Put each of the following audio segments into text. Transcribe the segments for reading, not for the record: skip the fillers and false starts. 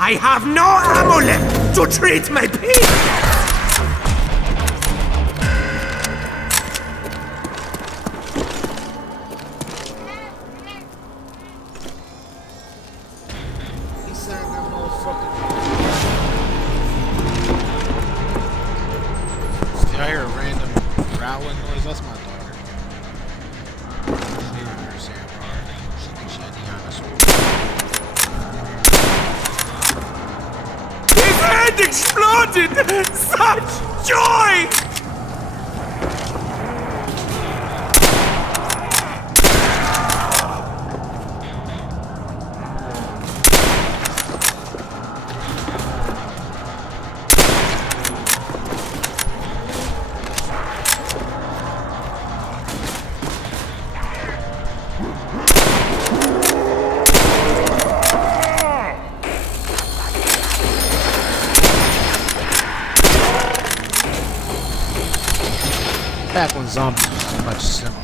I have no ammo left to treat my pain! I hear a random growling noise. That's my daughter. She thinks she's a dinosaur. His head exploded! Such joy! Back when zombies was much simpler.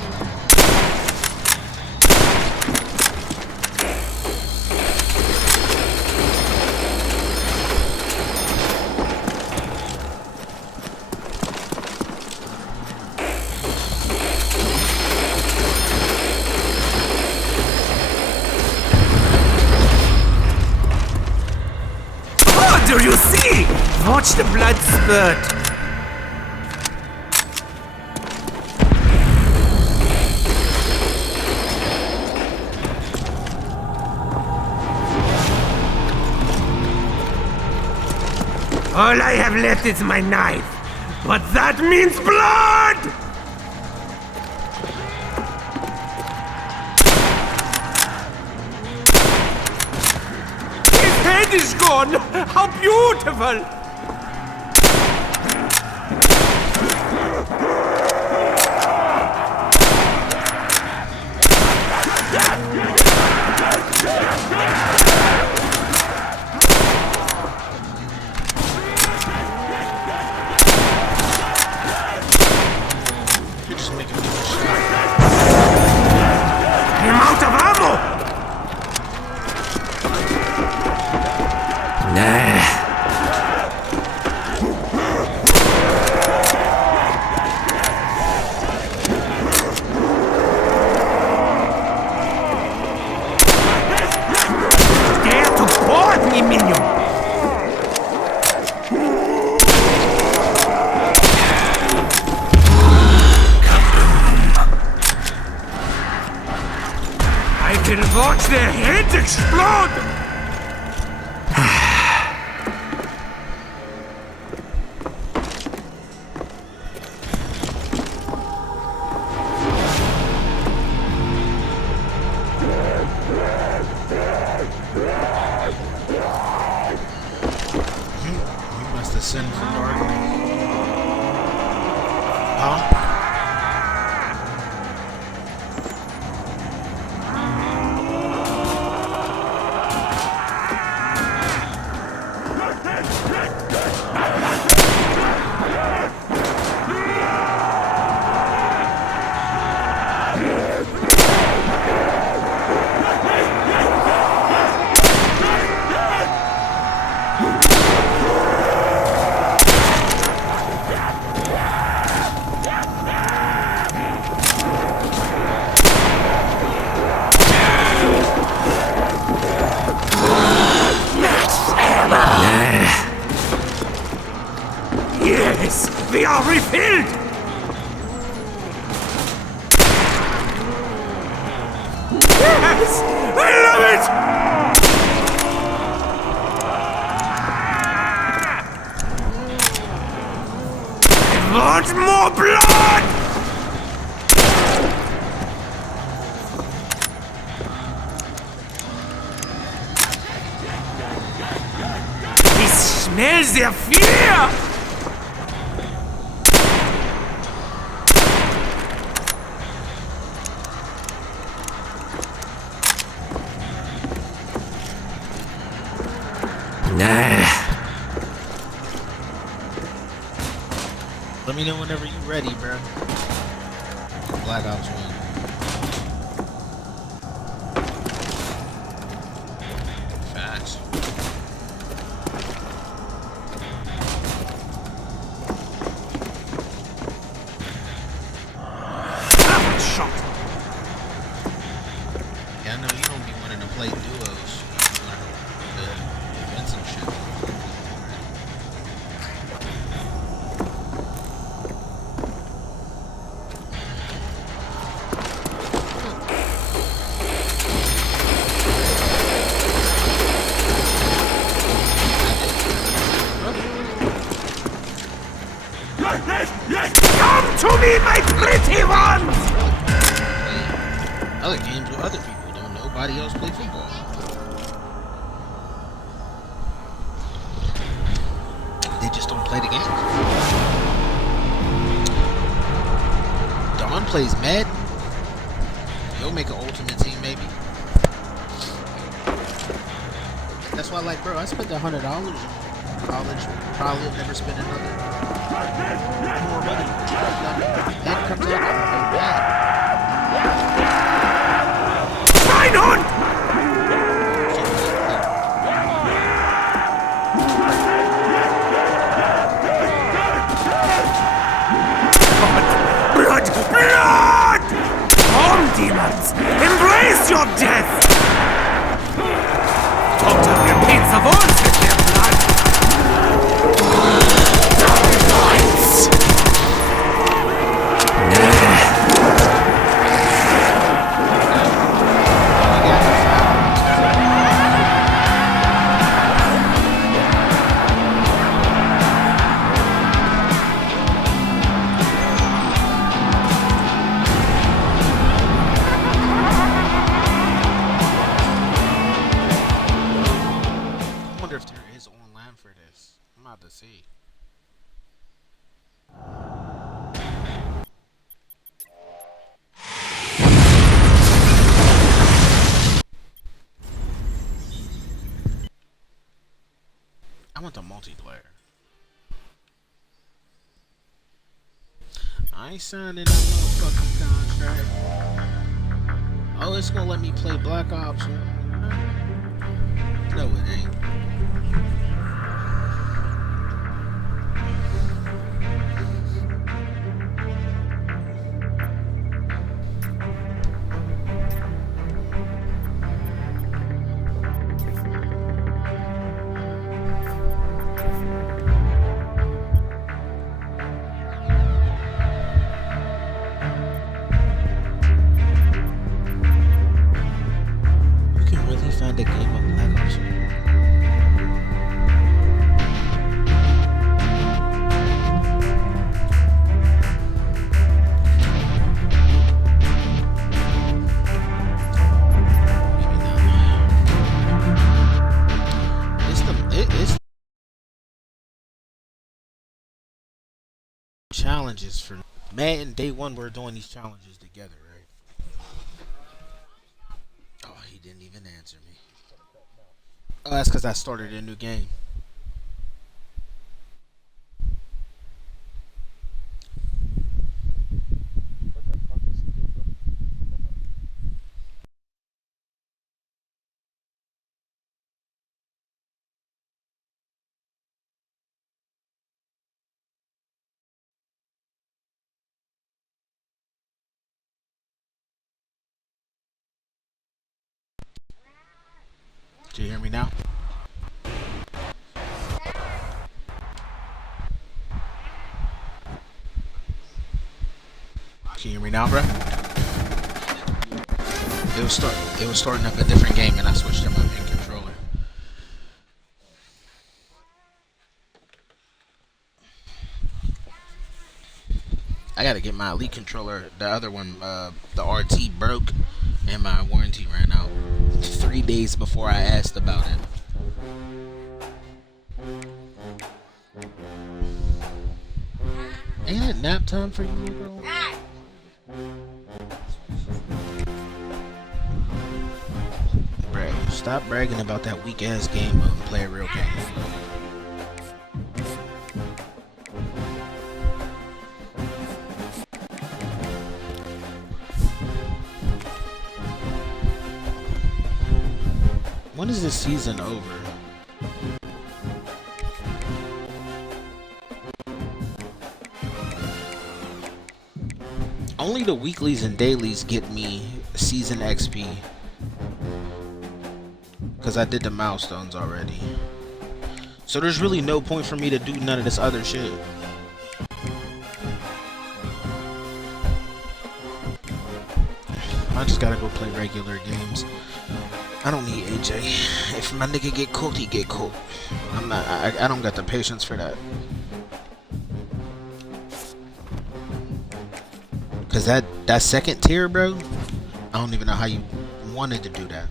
Oh, do you see? Watch the blood spurt. All I have left is my knife, but that means blood! His head is gone! How beautiful! You're just making me shot. I'm out of ammo! Nah. Dare to board me, minion! I can watch their heads explode! You must have sinned for darkness. Huh? Yes, we are refilled! Yes! I love it! I want more blood! He smells their fear! Nah. Let me know whenever you're ready, bro. Black Ops 1. Fast. to me, my pretty ones! Other games with other people. Don't nobody else play football. They just don't play the game. Dawn plays Madden. He'll make an ultimate team, maybe. That's why, like, bro, I spent $100 in college. Probably will never spend another more money. That comes out, I'll play Madden. Schweinhund! Blood! Blood! Come, demons! Embrace your death! Total repeats of all with their blood! To see. I want the multiplayer. I ain't signing no motherfucking contract. Oh, it's gonna let me play Black Ops 1. No, it ain't. The game of Black Ops. It's challenges for Madden day one. We're doing these challenges together, right? Oh, he didn't even answer me. Oh, that's because I started a new game. What the fuck is he doing? Do you hear me now? Can you hear me now, bro? It was starting up a different game, and I switched to my main controller. I gotta get my Elite controller. The other one, the RT broke, and my warranty ran out 3 days before I asked about it. Ain't it nap time for you, bro? Bro, stop bragging about that weak ass game and play a real game. When is this season over? Only the weeklies and dailies get me season XP. Because I did the milestones already. So there's really no point for me to do none of this other shit. I just gotta go play regular games. I don't need AJ. If my nigga get cooked, he get cooked. I don't got the patience for that. Cause that second tier, bro, I don't even know how you wanted to do that.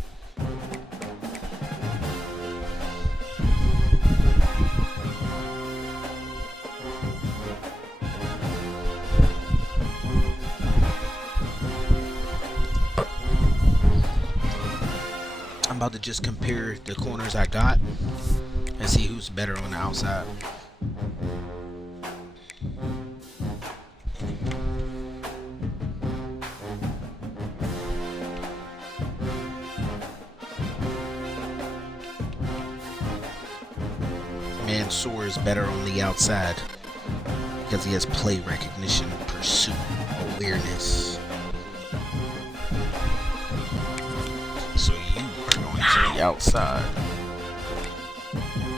I'm about to just compare the corners I got and see who's better on the outside. Mansoor is better on the outside because he has play recognition, pursuit, awareness. So you are going to the outside.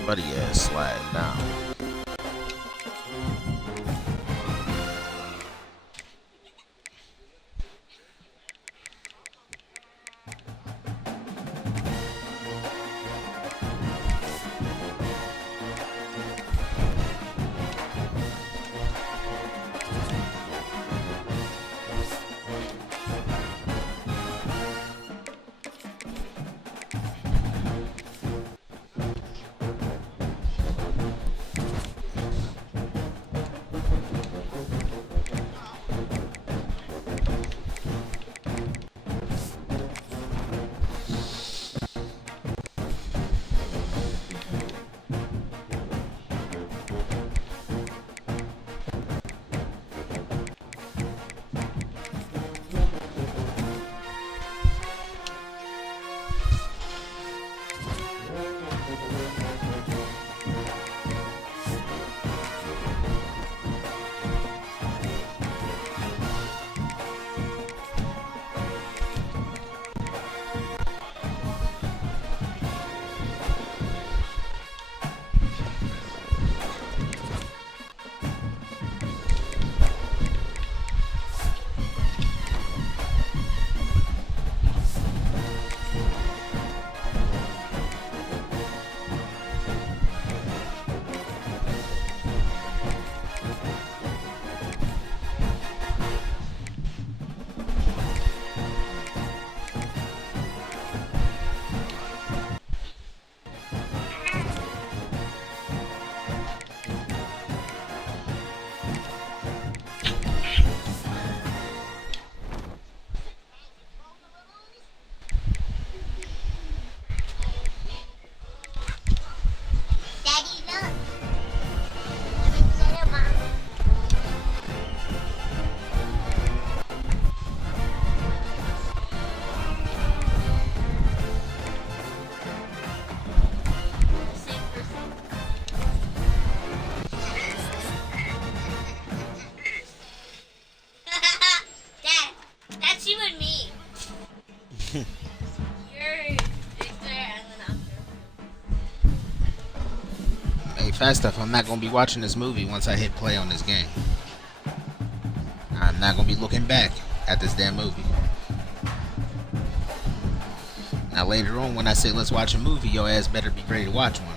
Buddy ass sliding down. Fast stuff, I'm not going to be watching this movie once I hit play on this game. I'm not going to be looking back at this damn movie. Now later on when I say let's watch a movie, your ass better be ready to watch one.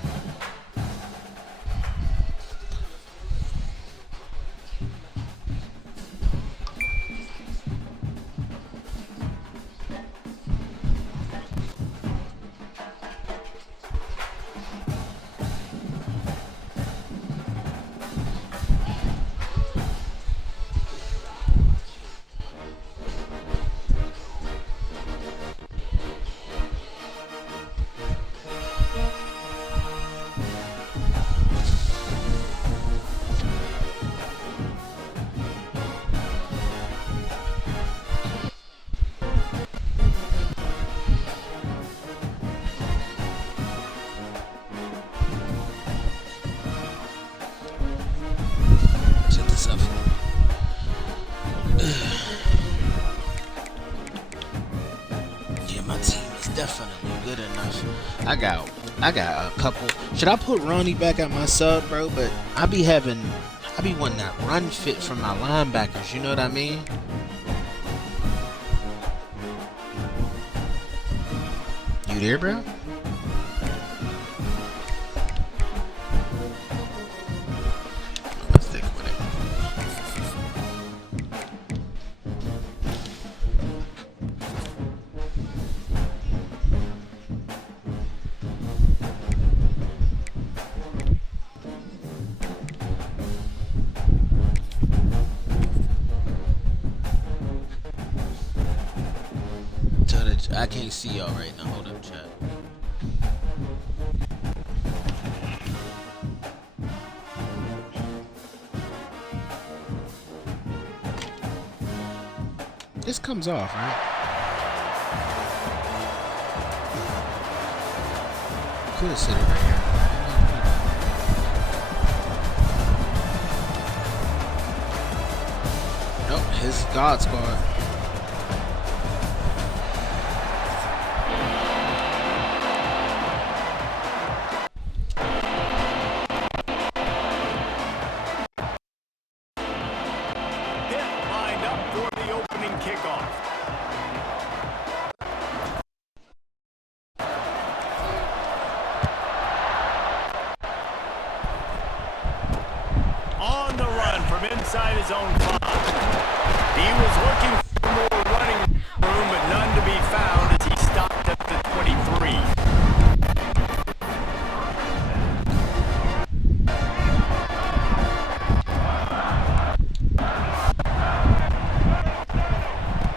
Definitely good enough. I got a couple. Should I put Ronnie back at my sub, bro? But I be wanting that run fit from my linebackers. You know what I mean? You there, bro? Let's stick with it. I can't see y'all right now. Hold up, chat. This comes off, right? Could have sit it right here. Nope, his God Squad. Inside his own 5. He was looking for more running room, but none to be found as he stopped at the 23.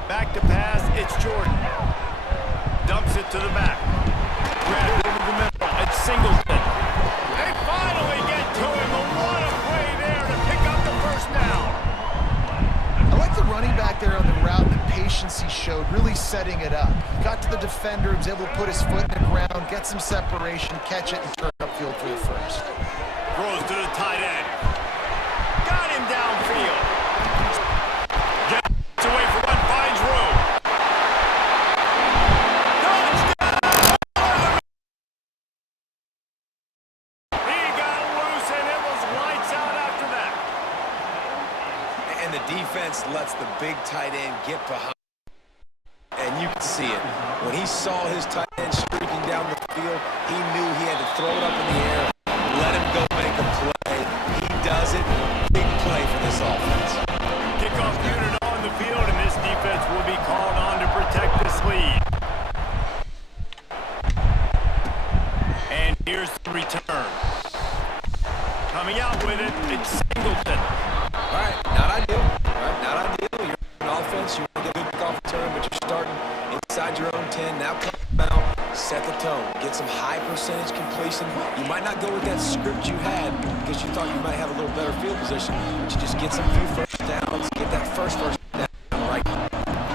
Back to pass, it's Jordan. Dumps it to the back. Grabbed over the middle, it's Singleton. They finally get to him. What a play there to pick up the first down. I like the running back there on the route and the patience he showed, really setting it up. He got to the defender, he was able to put his foot in the ground, get some separation, catch it, and turn upfield for the first. Throws to the tight end. Got him downfield. Gets away for one, finds room. Touchdown! He got loose and it was lights out after that. And the defense lets the big tight end get behind. And you can see it. When he saw his tight end streaking down the field, he knew he had to throw it up in the air, let him go make a play. He does it. Big play for this offense. Kickoff unit on the field, and this defense will be called on to protect this lead. And here's the return. Coming out with it, it's Singleton. All right, not ideal. Not ideal. You're an offense. You want to get a good off return, but you're starting inside your own 10. Now come out, set the tone, get some high percentage completion. You might not go with that script you had because you thought you might have a little better field position, but you just get some few first downs, get that first down right.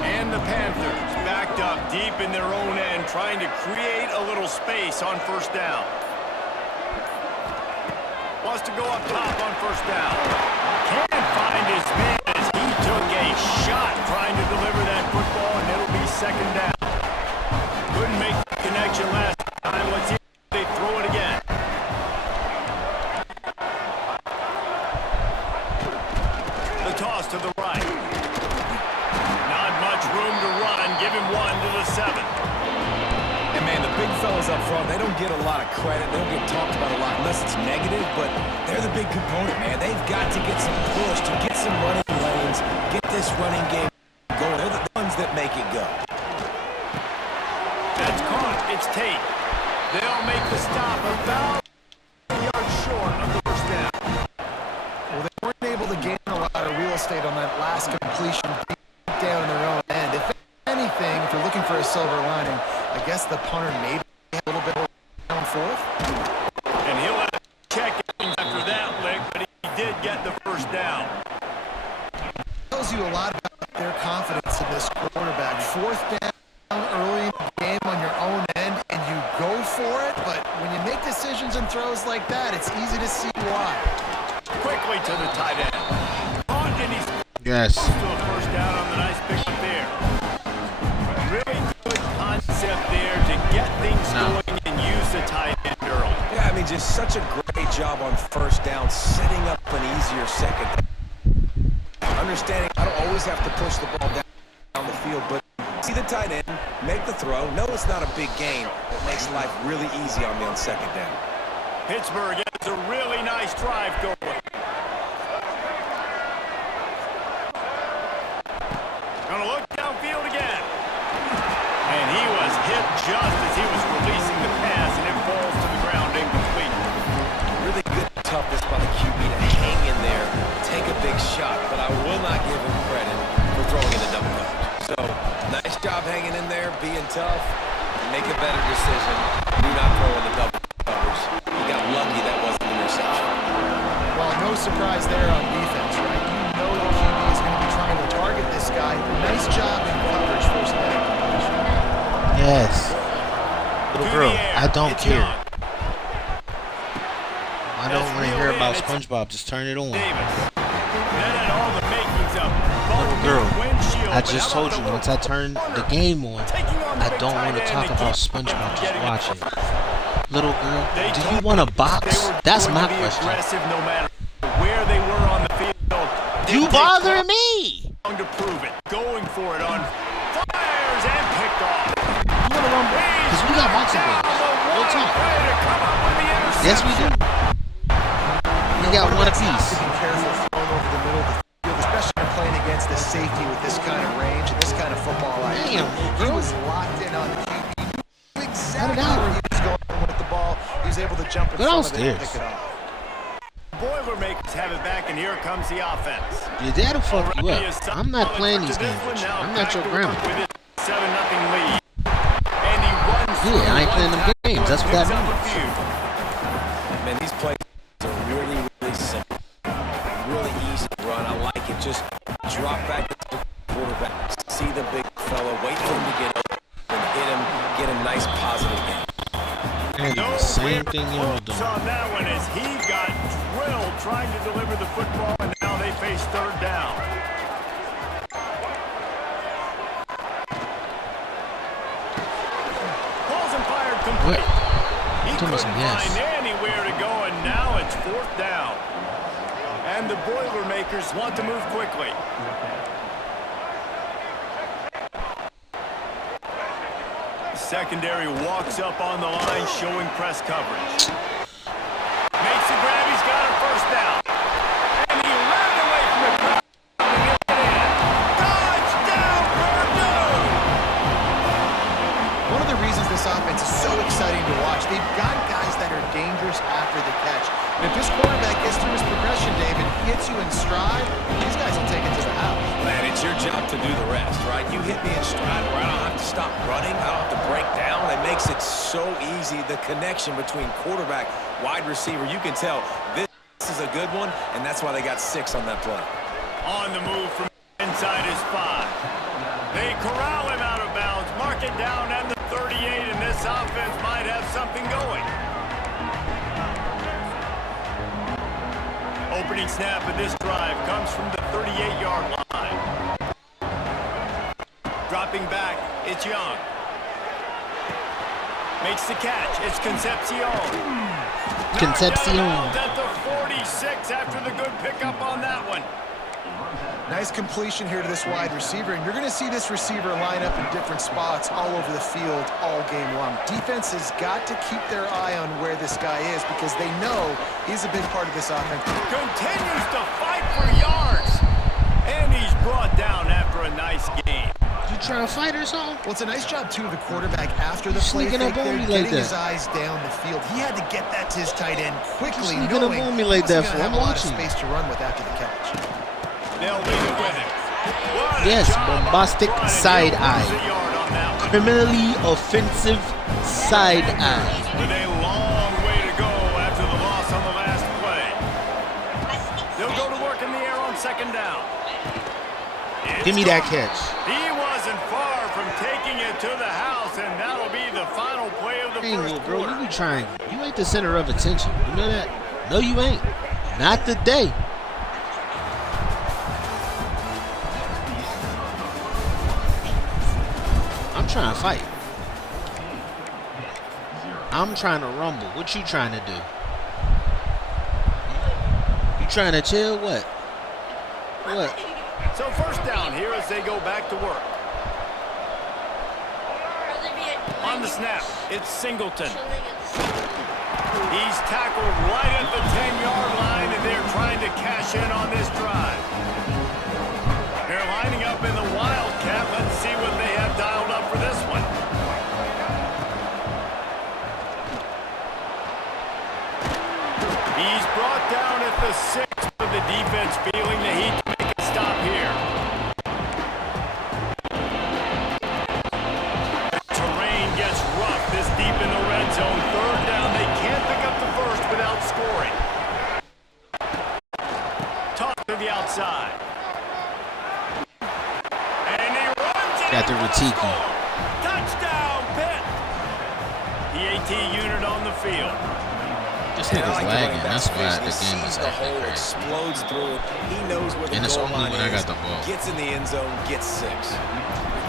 And the Panthers backed up deep in their own end, trying to create a little space on first down. Wants to go up top on first down. Can't find his man as he took a shot trying to deliver that football, and it'll be second down. Couldn't make the connection last time. Let's see if they throw it again. The toss to the right. Not much room to run. Give him 1 to the 7. And man, the big fellas up front, they don't get a lot of credit. They don't get talked about a lot unless it's negative, but they're the big component, man. They've got to get some push, to get some running lanes, get this running game going. They're the ones that make it go. That's caught. It's Tate. They'll make the stop about a yard short of the first down. Well, they weren't able to gain a lot of real estate on that last completion deep down in their own end. If anything, if you're looking for a silver lining, I guess the punter maybe had a little bit of down fourth. And he'll have to check after that lick, but he did get the first down. Tells you a lot about their confidence in this quarterback. Fourth down early in the game on your own end, and you go for it, but when you make decisions and throws like that, it's easy to see why. Quickly to the tight end. Caught, and he's Yes. to a first down on the nice pickup there. Really good concept there to get things going and use the tight end early. Yeah, I mean, just such a great job on first down, setting up an easier second. Understanding I don't always have to push the ball down the field, but see the tight end, make the throw. No, it's not a big gain. It makes life really easy on me on second down. Pittsburgh has a really nice drive going. Gonna look downfield again. And he was hit just as he was releasing the pass, and it falls to the ground incomplete. Really good toughness by the QB to hang in there, take a big shot, but I will not give him credit for throwing in the double coverage. So, nice job hanging in there, being tough, make a better decision. Do not throw in the double covers. He got lucky that wasn't an interception. Well, no surprise there on defense, right? You know the QB is going to be trying to target this guy. Nice job in coverage first down. Yes. Little girl, I don't care. I don't want to hear about SpongeBob. Just turn it on. Little girl, I just told you, once I turn the game on, I don't want to talk about SpongeBob. Just watch it. Little girl, do you want a box? That's my question. No matter where they were on the field. You bother me! To prove it, going for it on fires and picked off. You want to run? Because we got boxing balls. We'll talk. Yes, we do. We got one apiece. To be careful throwing over the middle of the field, especially when playing against the safety with this kind of range and this kind of football. Damn, he was locked in on the QB. He knew exactly where he was going with the ball. He was able to jump in front of it and pick it up. Boilermakers have it back, and here comes the offense. Your dad'll fuck you up. I'm not playing these games with you. I'm not your grandma. 7-0 lead. And he runs. Yeah, I ain't playing them games. That's what that means. Man, these plays are really, really simple. Really easy to run. I like it. Just drop back to the quarterback. See the big fella. Wait for him to get open and hit him. Get a nice positive game. And the same thing y'all doing. On that one as he got drilled trying to deliver the football, and now they face third down. Balls and fired complete. He couldn't find anywhere to go, and now it's fourth down. And the Boilermakers want to move quickly. Secondary walks up on the line, showing press coverage. Makes the grab, he's got a first down. And he ran away from the crowd. Touchdown, Purdue! One of the reasons this offense is so exciting to watch, they've got guys that are dangerous after the catch. And if this quarterback gets through his progression, David, hits you in stride, these guys will take it to the house. Man, it's your job to do the rest, right? You hit me in stride where I don't have to stop running. I don't have to break down. It makes it so easy, the connection between quarterback, wide receiver. You can tell this is a good one, and that's why they got 6 on that play. On the move from inside his 5. They corral him out of bounds, mark it down at the 38, and this offense might have something going. Opening snap of this drive comes from the 38-yard line. Dropping back, it's Young. Makes the catch, it's Concepcion. Concepcion. At the 46 after the good pickup on that one. Nice completion here to this wide receiver, and you're going to see this receiver line up in different spots all over the field all game long. Defense has got to keep their eye on where this guy is because they know he's a big part of this offense. Continues to fight for yards, and he's brought down after a nice game. You trying to fight or something? Well, it's a nice job, too, of the quarterback after the play sneaking up on me like getting that. his eyes down the field. He had to get that to his tight end quickly, sneaking up on me like that for? I'm watching. Space to run with after the catch. They'll leave it with him. Yes, bombastic side eye. Criminally offensive side eye. With a long way to go after the loss on the last play. They'll go to work in the air on second down. Give me that catch. He wasn't far from taking it to the house, and that'll be the final play of the first Bro, quarter. you be trying. You ain't the center of attention. You know that? No, you ain't. Not today. I'm trying to fight. I'm trying to rumble. What you trying to do? You trying to chill? What? What? So first down here as they go back to work. On the snap, it's Singleton. He's tackled right at the 10-yard line, and they're trying to cash in on this drive. They're lining up in the Wildcat. Let's see what they have dialed up for this one. He's brought down at the 6, with the defense feeling the heat to make a stop here. Got the Ratiki. Touchdown, Pitt. The AT unit on the field. This nigga's lagging. That's why the game is the hole, crazy. explodes through it. He knows where the And it's goal only line when I is. got the ball. Gets in the end zone, gets 6. The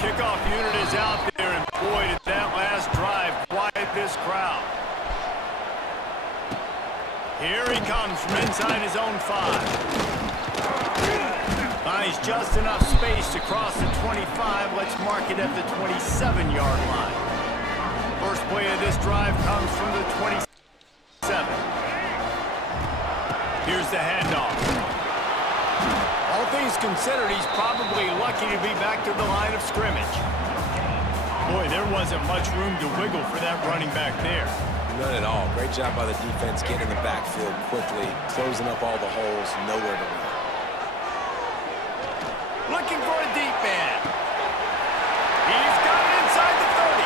kickoff unit is out there, and boy, did that last drive quiet this crowd. Here he comes from inside his own 5. Finds just enough space to cross the 25. Let's mark it at the 27-yard line. First play of this drive comes from the 27. Here's the handoff. All things considered, he's probably lucky to be back to the line of scrimmage. Boy, there wasn't much room to wiggle for that running back there. None at all. Great job by the defense getting in the backfield quickly, closing up all the holes, nowhere to run. Looking for a deep man. He's got it inside the 30.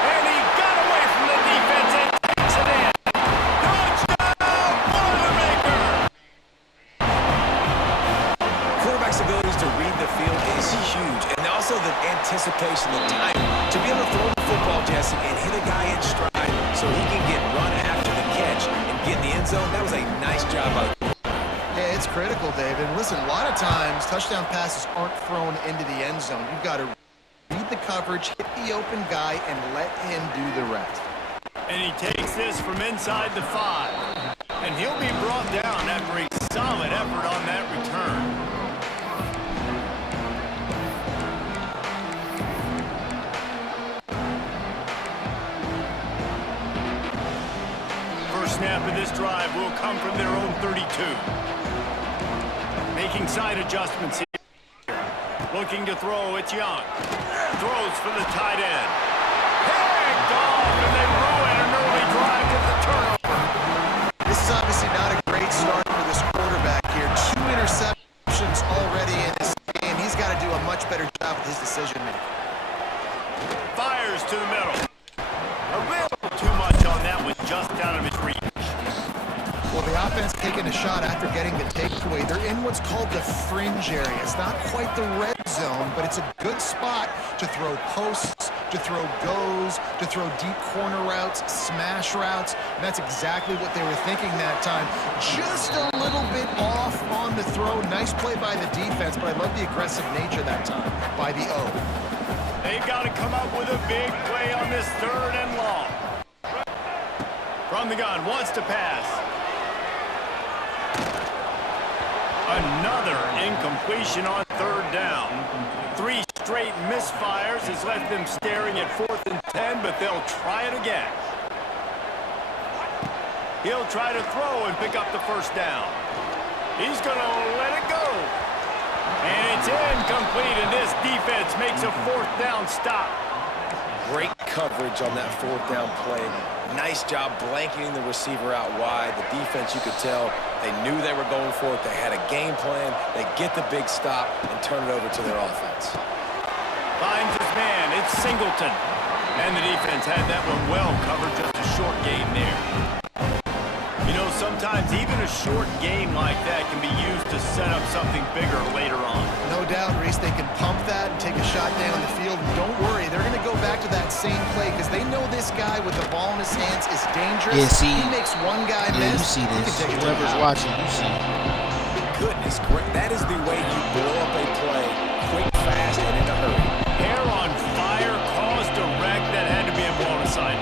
And he got away from the defense and takes it in. Touchdown, Boilermaker! Quarterback's abilities to read the field is huge, and also the anticipation, the time to be able to throw the football, Jesse, and hit a guy in stride so he can get run after the catch and get in the end zone. That was a nice job by the Yeah, it's critical, David. Listen, a lot of times touchdown passes aren't thrown into the end zone. You've got to read the coverage, hit the open guy, and let him do the rest. And he takes this from inside the 5. And he'll be brought down after a solid effort on that return. First snap of this drive will come from their own 32. Making side adjustments here. Looking to throw, it's Young. Throws for the tight end. Picked off, and they ruin an early drive with the turnover. This is obviously not a great start for this quarterback here. 2 interceptions already in this game. He's got to do a much better job with his decision making. Fires to the middle. A little too much on that one, just out of his reach. Well, the offense taking a shot after getting the takeaway. They're in what's called the fringe area. It's not quite the red zone, but it's a good spot to throw posts, to throw goes, to throw deep corner routes, smash routes. And that's exactly what they were thinking that time. Just a little bit off on the throw. Nice play by the defense, but I love the aggressive nature that time by the O. They've got to come up with a big play on this 3rd and long. From the gun, wants to pass. Another incompletion on 3rd down. 3 straight misfires has left them staring at 4th and 10, but they'll try it again. He'll try to throw and pick up the first down. He's going to let it go. And it's incomplete, and this defense makes a 4th down stop. great coverage on that 4th down play. Nice job blanketing the receiver out wide. The defense, you could tell, they knew they were going for it. They had a game plan. They get the big stop and turn it over to their offense. Finds his man. It's Singleton. And the defense had that one well covered. Just a short game there. You know, sometimes even a short game like that can be used to set up something bigger later on. No doubt, Reese, they can pump that and take a shot down the field. And don't worry, they're going to go back to that same play because they know this guy with the ball in his hands is dangerous. Yeah, see, he makes one guy yeah, miss. you see this. Whoever's Whoever's watching, you see. Goodness, great. That is the way you blow up a play quick, fast, and in a hurry. Hair on fire caused a wreck that had to be a blown aside.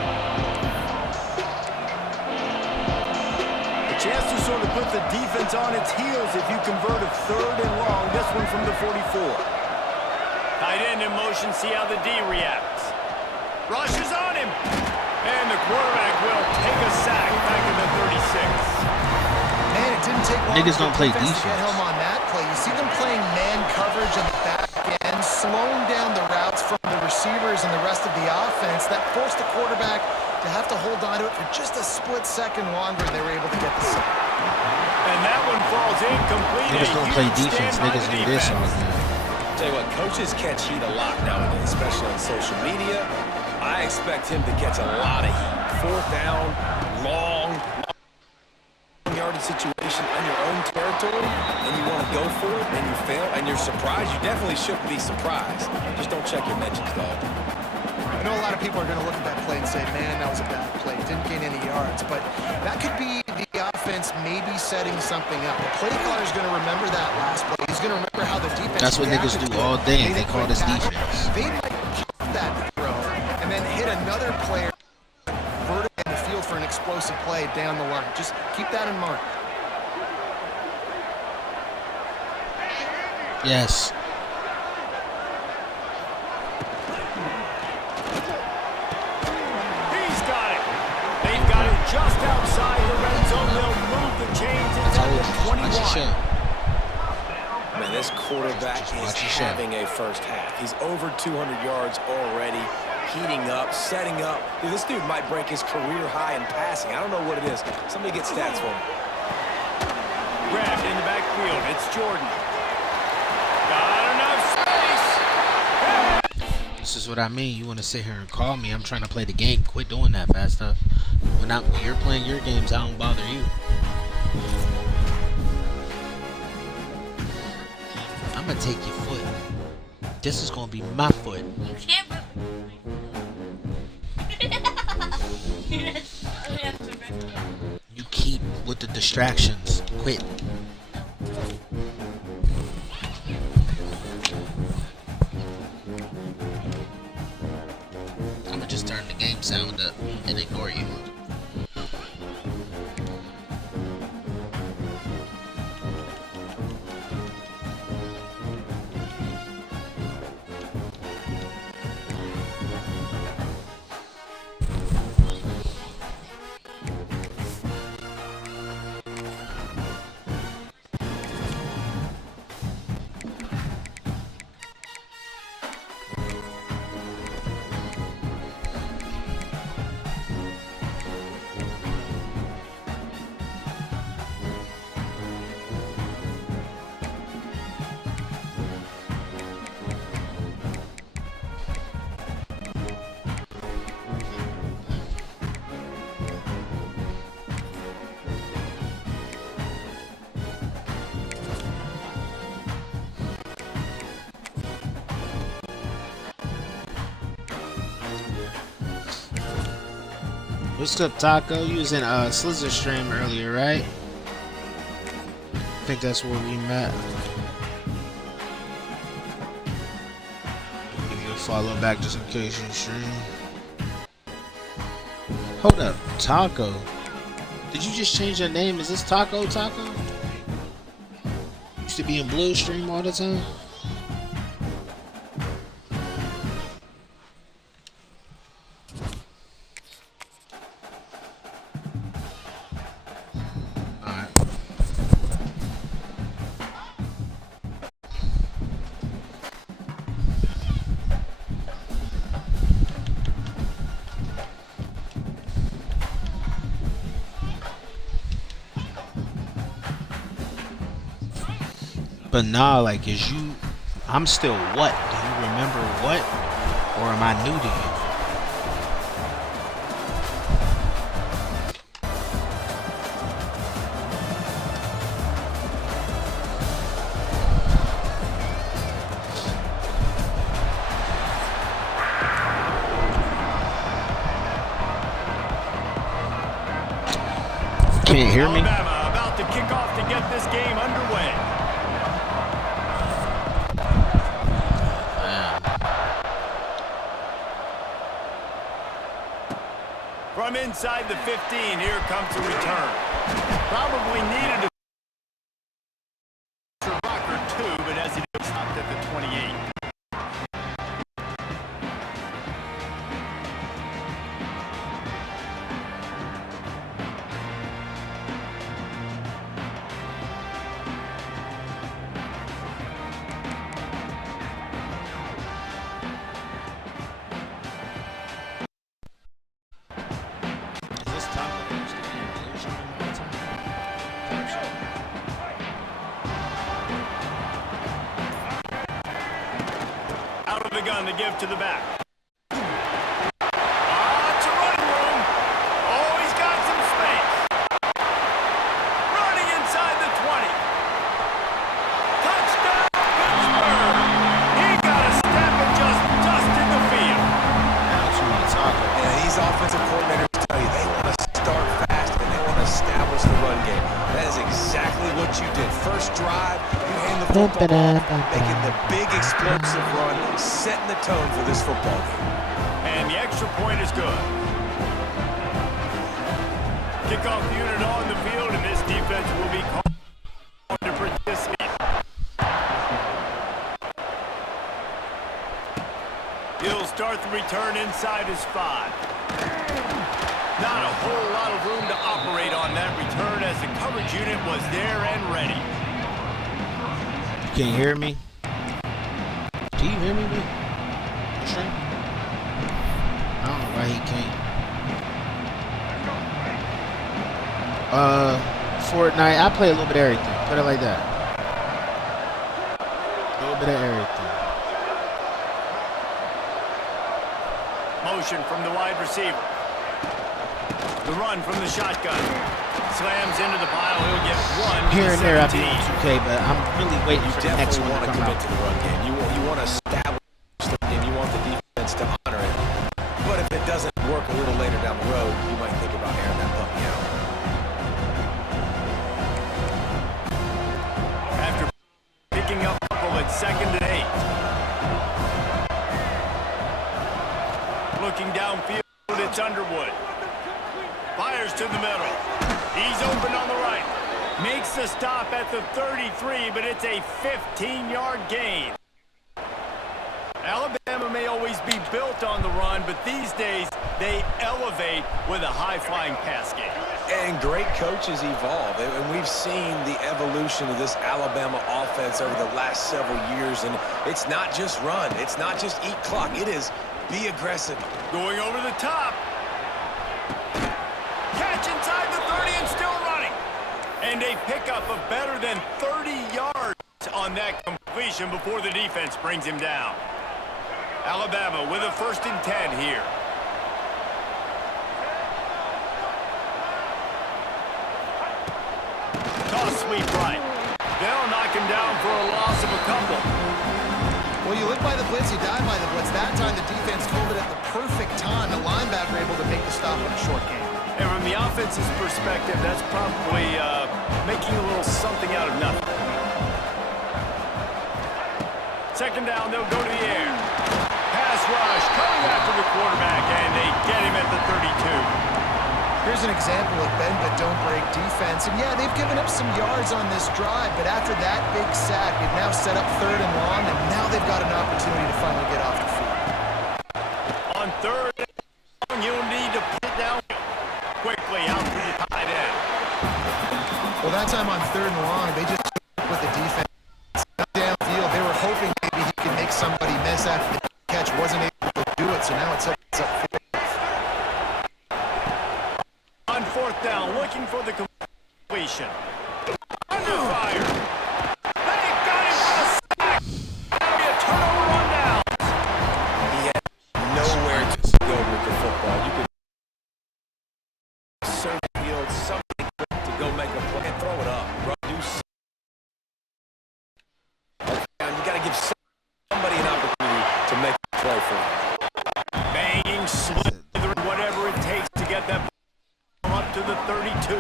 A chance to sort of put the defense on its heels if you convert a 3rd and long. This one from the 44. Tight end in motion, see how the D reacts. Rushes on him. And the quarterback will take a sack back in the 36. Man, it didn't take long Niggas for don't play defense to defense. get home on that play. You see them playing man coverage on the back end, slowing down the routes from the receivers and the rest of the offense. That forced the quarterback to have to hold on to it for just a split second longer, and they were able to get the sack. And that one falls incomplete. Niggas A don't play huge defense. stand by Niggas the do this all defense. game. Tell you what, coaches catch heat a lot nowadays, especially on social media. I expect him to catch a lot of heat. 4th down, long yardage situation on your own territory. territory and you want to go for it and you fail and you're surprised, you definitely shouldn't be surprised. Just don't check your mentions, dog. I know a lot of people are going to look at that play and say, man, that was a bad play. Didn't gain any yards. But that could be the offense maybe setting something up. The play caller is going to remember that last play. He's going to remember how the defense That's what niggas do all day. They call this defense. They might pop that throw and then hit another player vertically in the field for an explosive play down the line. Just keep that in mind. Yes. He's got it. They've got it just outside the red zone. They'll move the chains inside the 21. Man, this quarterback is having a first half. He's over 200 yards already, heating up, setting up. Dude, this dude might break his career high in passing. I don't know what it is. Somebody get stats for him. Grabbed in the backfield. It's Jordan. Got enough space. This is what I mean. You want to sit here and call me. I'm trying to play the game. Quit doing that fast stuff. When you're playing your games, I don't bother you. I'm going to take your foot. This is going to be my foot. You can't. You keep with the distractions. Quit. I'm gonna just turn the game sound up and ignore you. What's up, Taco? You was in Slizzer stream earlier, right? I think that's where we met. Give you a follow back just in case you stream. Hold up, Taco. Did you just change your name? Is this Taco? Used to be in Blue stream all the time. But nah, like, I'm still what? Do you remember what? Or am I new to you? Can't hear me? Alabama about to kick off to get this game underway. From inside the 15, here comes a return. Probably needed a rock or two, but as he did, stopped at the 28. Gun to give to the back. It's a running room. Oh, he's got some space. Running inside the 20. That's exactly what you did. First drive, you hand the football off, making the big explosive run, setting the tone for this football game. And the extra point is good. Kickoff unit on the field, and this defense will be called to participate. He'll start the return inside his 5. Not a whole lot of room to operate on that return as the coverage unit was there and ready. Can you hear me? Can you hear me, man? You sure? I don't know why he can't. Fortnite, I play a little bit of everything. Put it like that. A little bit of everything. Motion from the wide receiver. The run from the shotgun. Slams into the pile. He'll get one. Here and there, I beat 2K, but I'm really waiting for the next one to come out. To the run game. You want to establish the game. You want the defense to honor it. But if it doesn't work a little later down the road, you might think about airing that puppy out. After picking up a couple at 2nd and 8. Looking downfield, it's Underwood. Fires to the middle. He's open on the right. Makes the stop at the 33, but it's a 15-yard gain. Alabama may always be built on the run, but these days they elevate with a high-flying pass game. And great coaches evolve, and we've seen the evolution of this Alabama offense over the last several years, and it's not just run. It's not just eat clock. It is be aggressive. Going over the top. Catch inside the 30 and still running. And a pickup of better than 30 yards on that completion before the defense brings him down. Alabama with a 1st and 10 here. Toss sweep right. They'll knock him down for a loss of a couple. Well, you live by the blitz, you die by the blitz. That time the defense called it at the perfect time. The linebacker able to make the stop in a short game. And from the offense's perspective, that's probably making a little something out of nothing. 2nd down, they'll go to the air. Pass rush, coming after the quarterback, and they get him at the 32. Here's an example of bend but don't break defense. And yeah, they've given up some yards on this drive, but after that big sack, they've now set up 3rd and long, and now they've got an opportunity to finally get off the field. On 3rd, you'll need to put it down quickly out to the tight end. Well, that time on 3rd and long, they just took with the defense. Downfield, they were hoping maybe he could make somebody miss after the catch, wasn't able to do it, so now it's up 4. On 4th down, looking for the completion. Under fire. They got him for the sack. That'll be a turnover on down. He had nowhere to go with the football. You could serve the field something to go make a play and throw it up. Bro, do something. You got to give somebody an opportunity to make a play for him. Banging, slithering, whatever it takes to get that up to the 32.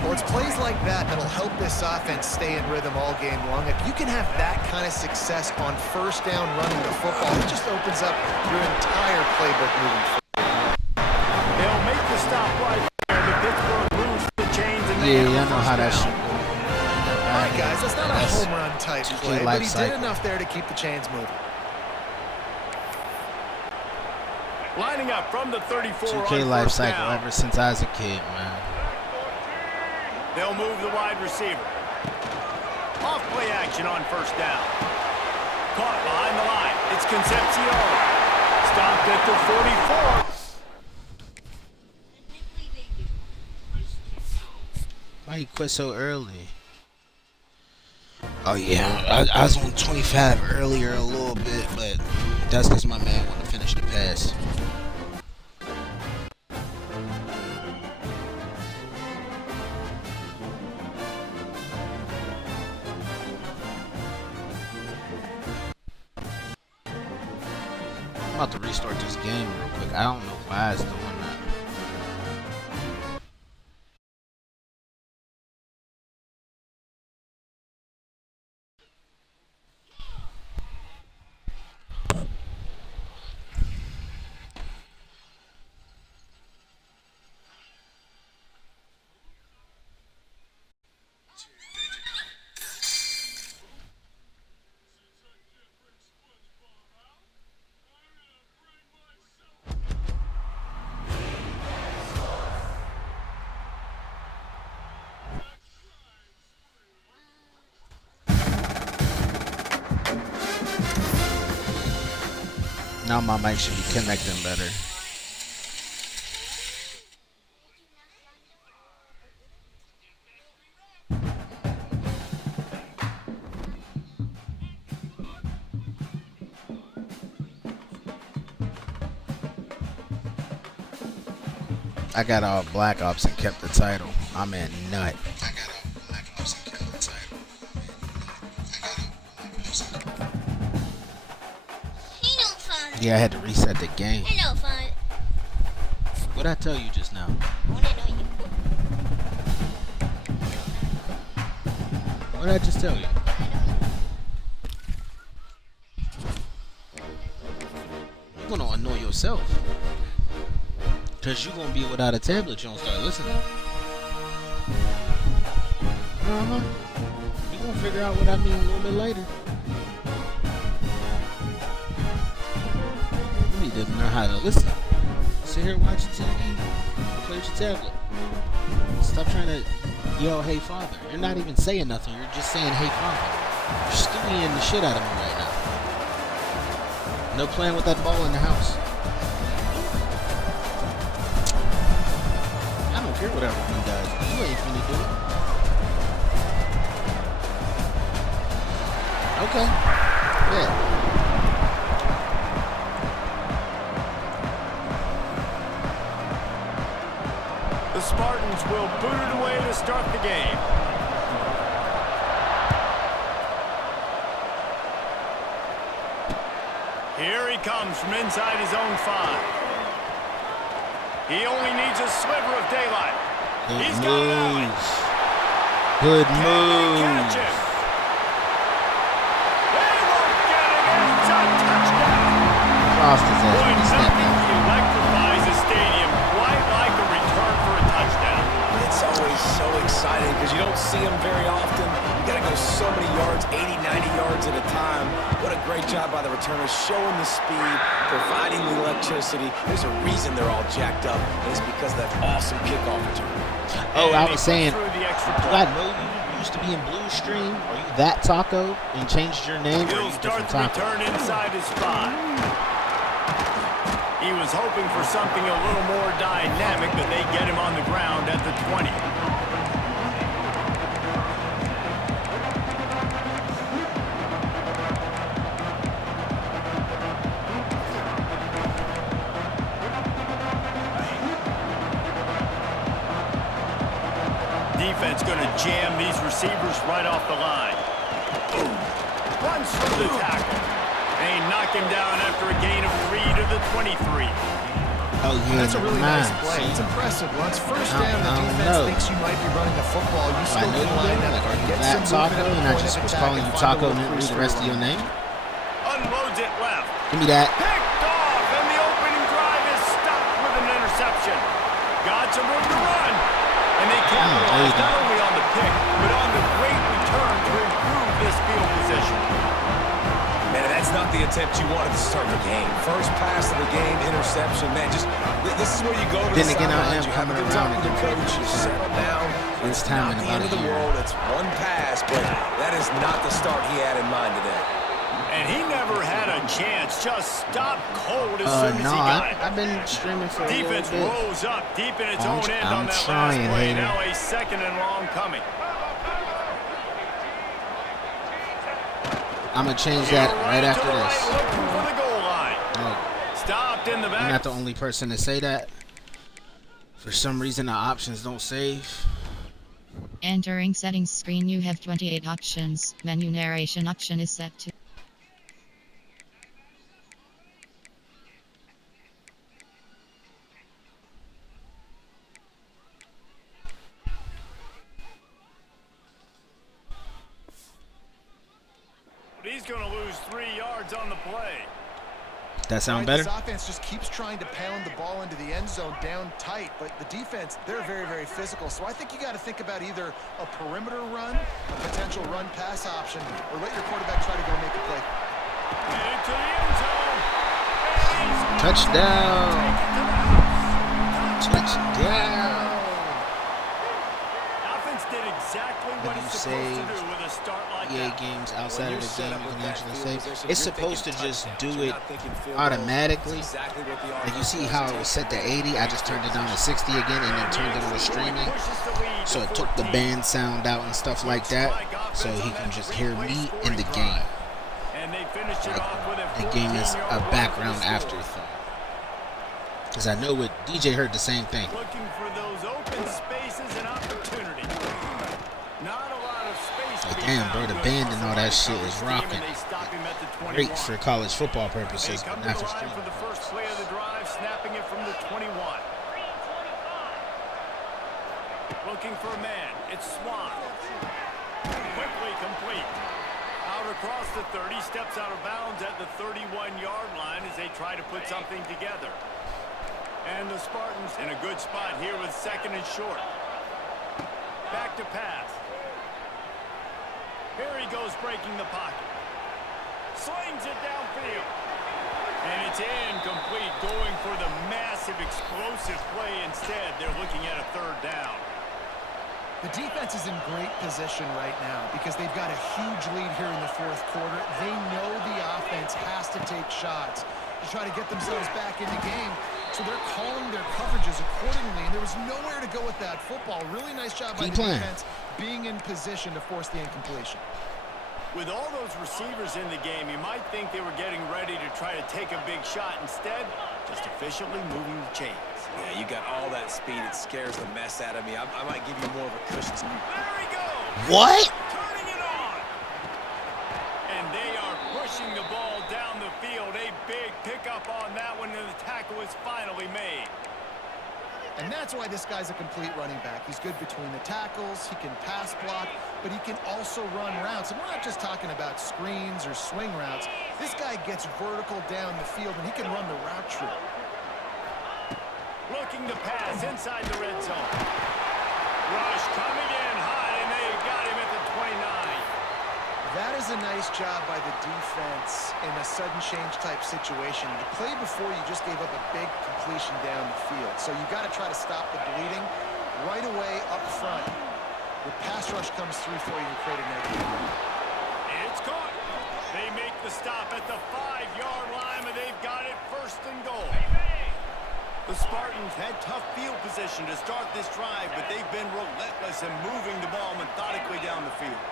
Well, it's plays like that that'll help this offense stay in rhythm all game long. If you can have that kind of success on 1st down running the football, it just opens up your entire playbook moving forward. They'll make the stop right there, but Pittsburgh moves the chains and Yeah, I know how that shit All right, guys, that's not a home run type 2K play, but life he cycle. did enough there to keep the chains moving. lining up from the 34 2K on life 1st cycle down. ever since I was a kid, man. They'll move the wide receiver. Off play action on 1st down. Caught behind the line. It's Concepcion. Stopped at the 44. Why you quit so early? Oh yeah, I was on 25 earlier a little bit, but that's because my man wanted to finish the pass. I'm about to restart this game real quick. I don't know why it's doing that. Now my mic should be connecting better. I got all Black Ops and kept the title. I'm in nut. I got all Black Ops and kept the title. Ain't no fun. Yeah, I had to reset the game. Ain't no fun. What'd I tell you just now? I wanna know you. What did I just tell you? You're gonna annoy yourself. Because you're going to be without a tablet, you don't start listening. You're going to figure out what I mean a little bit later. You need to learn how to listen. Sit here watching TV. Play with your tablet. Stop trying to yell, hey, father. You're not even saying nothing. You're just saying, hey, father. You're stewing the shit out of me right now. No playing with that ball in the house. I don't care whatever you guys do. You ain't finna do it. Okay. Yeah. The Spartans will boot it away to start the game. Here he comes from inside his own 5. He only needs a sliver of daylight. He's got it out. Good Can they move. catch him? They won't get it. It's a touchdown. Crossed his ass Boy, when he snapped nothing out. electrifies a stadium quite like a return for a touchdown. It's always so exciting because you don't see them very often. You got to go so many yards, 80, 90 yards at a time. What a great job by the returners, showing the speed, providing the electricity. There's a reason they're all jacked up, and it's because of that awesome kickoff return. Oh, And I he was puts saying, through the extra do point. I know you used to be in Blue Stream? Are you that taco and changed your name? Or are He'll you start different the taco? return inside his 5. He was hoping for something a little more dynamic, but they get him on the ground at the 20. Defense going to jam these receivers right off the line. Runs through the tackle. They knock him down after a gain of 3 to the 23. Oh, yeah, That's a really never nice mind. play. See? It's impressive. Once first I down, the don't defense know. thinks you might be running the football. You I still know can you line did. up, Like, are you get that some taco? movement at And the I point just of was attack calling and you find a taco and little didn't read crease the for rest a of your run. name? Unloads it left. Give me that. Picked off, and the opening drive is stopped with an interception. Got some room to run. And they there you capitalize go. not only on the pick, but on the great return to improve this field position. Man, that's not the attempt you wanted to start the game. First pass of the game, interception. Man, just this is where you go to Then the again, I am sidelines. You have a coming good around talk with and your coach. You settle down. This It's time not in the about end a of the year. world. It's one pass, but that is not the start he had in mind today. And he never had a chance. Just stopped cold as soon as No, he got it. I've been streaming for a little Defense bit. rose up deep in its I'm own end I'm on that trying, last play. hater. Now a second and long coming. I'm going to change that right to after the right, this. looking for the goal line. Look, Stopped in the you're back. not the only person to say that. For some reason, the options don't save. Entering settings screen, you have 28 options. Menu narration option is set to He's going to lose 3 yards on the play. That sound Right, better? this offense just keeps trying to pound the ball into the end zone down tight, but the defense, they're very, very physical. So I think you got to think about either a perimeter run, a potential run-pass option, or let your quarterback try to go make a play. Into the end zone. Touchdown. Touchdown. Offense did exactly what when you it's supposed to save do with a start like EA that. games outside of the game, you can actually save. Position, It's you're supposed to thinking just touchdowns. do You're it not thinking field automatically. goals. It's exactly what the Like you offense see does. how it was set to 80, I just turned it down to 60 again and then turned it on to streaming. So it took the band sound out and stuff like that, so he can just hear me in the game. And they finished it off with The game is a background afterthought. Because I know what DJ heard the same thing. Looking for those open spaces and opportunity. Not a lot of space. Like, damn, bro, the band and all that shit is rocking. Great for college football purposes, but not for streaming. For the first play of the drive, snapping it from the 21. Looking for a man. It's Swan. Quickly complete. Out across the 30, steps out of bounds at the 31-yard line as they try to put something together. And the Spartans in a good spot here with second and short. Back to pass. Here he goes breaking the pocket. Slings it downfield. And it's incomplete, going for the massive explosive play instead. They're looking at a third down. The defense is in great position right now because they've got a huge lead here in the fourth quarter. They know the offense has to take shots to try to get themselves back in the game. So they're calling their coverages accordingly, and there was nowhere to go with that football. Really nice job by the defense being in position to force the incompletion. With all those receivers in the game, you might think they were getting ready to try to take a big shot. Instead, just efficiently moving the chains. Yeah, you got all that speed. It scares the mess out of me. I might give you more of a cushion. There he goes! What? Turning it on! And they are pushing the ball down the field. A big pickup on that one, and the tackle is finally made. And that's why this guy's a complete running back. He's good between the tackles, he can pass block, but he can also run routes. And we're not just talking about screens or swing routes. This guy gets vertical down the field, and he can run the route tree. Looking to pass inside the red zone. Rush coming in high, and they got him at the 29. That is a nice job by the defense in a sudden change type situation. The play before, you just gave up a big completion down the field. So you got to try to stop the bleeding right away up front. The pass rush comes through for you to create a negative. It's caught. They make the stop at the 5-yard line, but they've got it first and goal. The Spartans had tough field position to start this drive, but they've been relentless in moving the ball methodically down the field.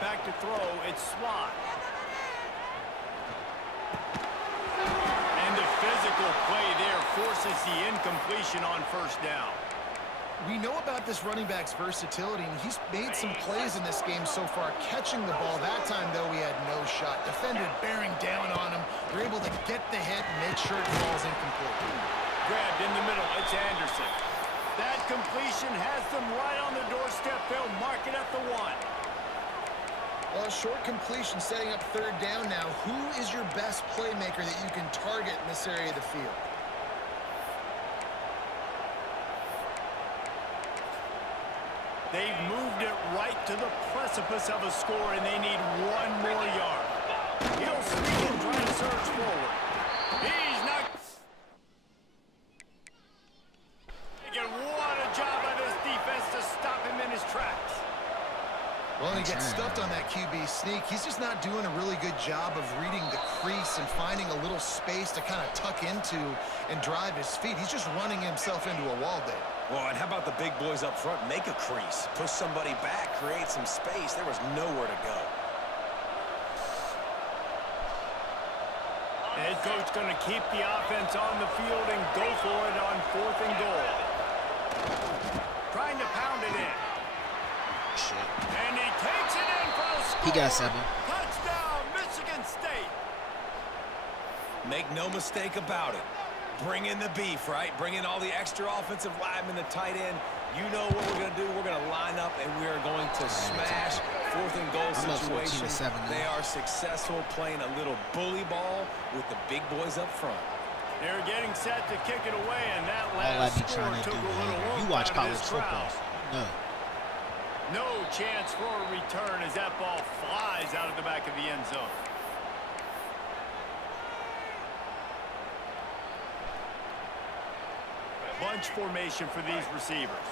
Back to throw, it's Swan. And the physical play there forces the incompletion on first down. We know about this running back's versatility, and he's made some plays in this game so far, catching the ball. That time, though, he had no shot. Defender bearing down on him. They're able to get the hit and make sure it falls incomplete. Grabbed in the middle, it's Anderson. That completion has them right on the doorstep. They'll mark it at the 1. Well, short completion setting up third down now. Who is your best playmaker that you can target in this area of the field? They've moved it right to the precipice of a score, and they need 1 more yard. He'll sneak and try to surge forward. He's not... What a job by this defense to stop him in his tracks. Well, he gets stuffed on that QB sneak. He's just not doing a really good job of reading the crease and finding a little space to kind of tuck into and drive his feet. He's just running himself into a wall there. Well, and how about the big boys up front? Make a crease. Push somebody back. Create some space. There was nowhere to go. Head coach going to keep the offense on the field and go for it on 4th and goal. Trying to pound it in. Shit. And he takes it in for a score. He got 7. Touchdown, Michigan State. Make no mistake about it. Bring in the beef, right? Bring in all the extra offensive linemen, the tight end. You know what we're going to do. We're going to line up, and we are going to smash 4th and goal situation. They are successful playing a little bully ball with the big boys up front. They're getting set to kick it away, and that All I last be score trying to took do a little is you oomph watch out of college this football. crowd. No. No chance for a return as that ball flies out of the back of the end zone. Bunch formation for these receivers.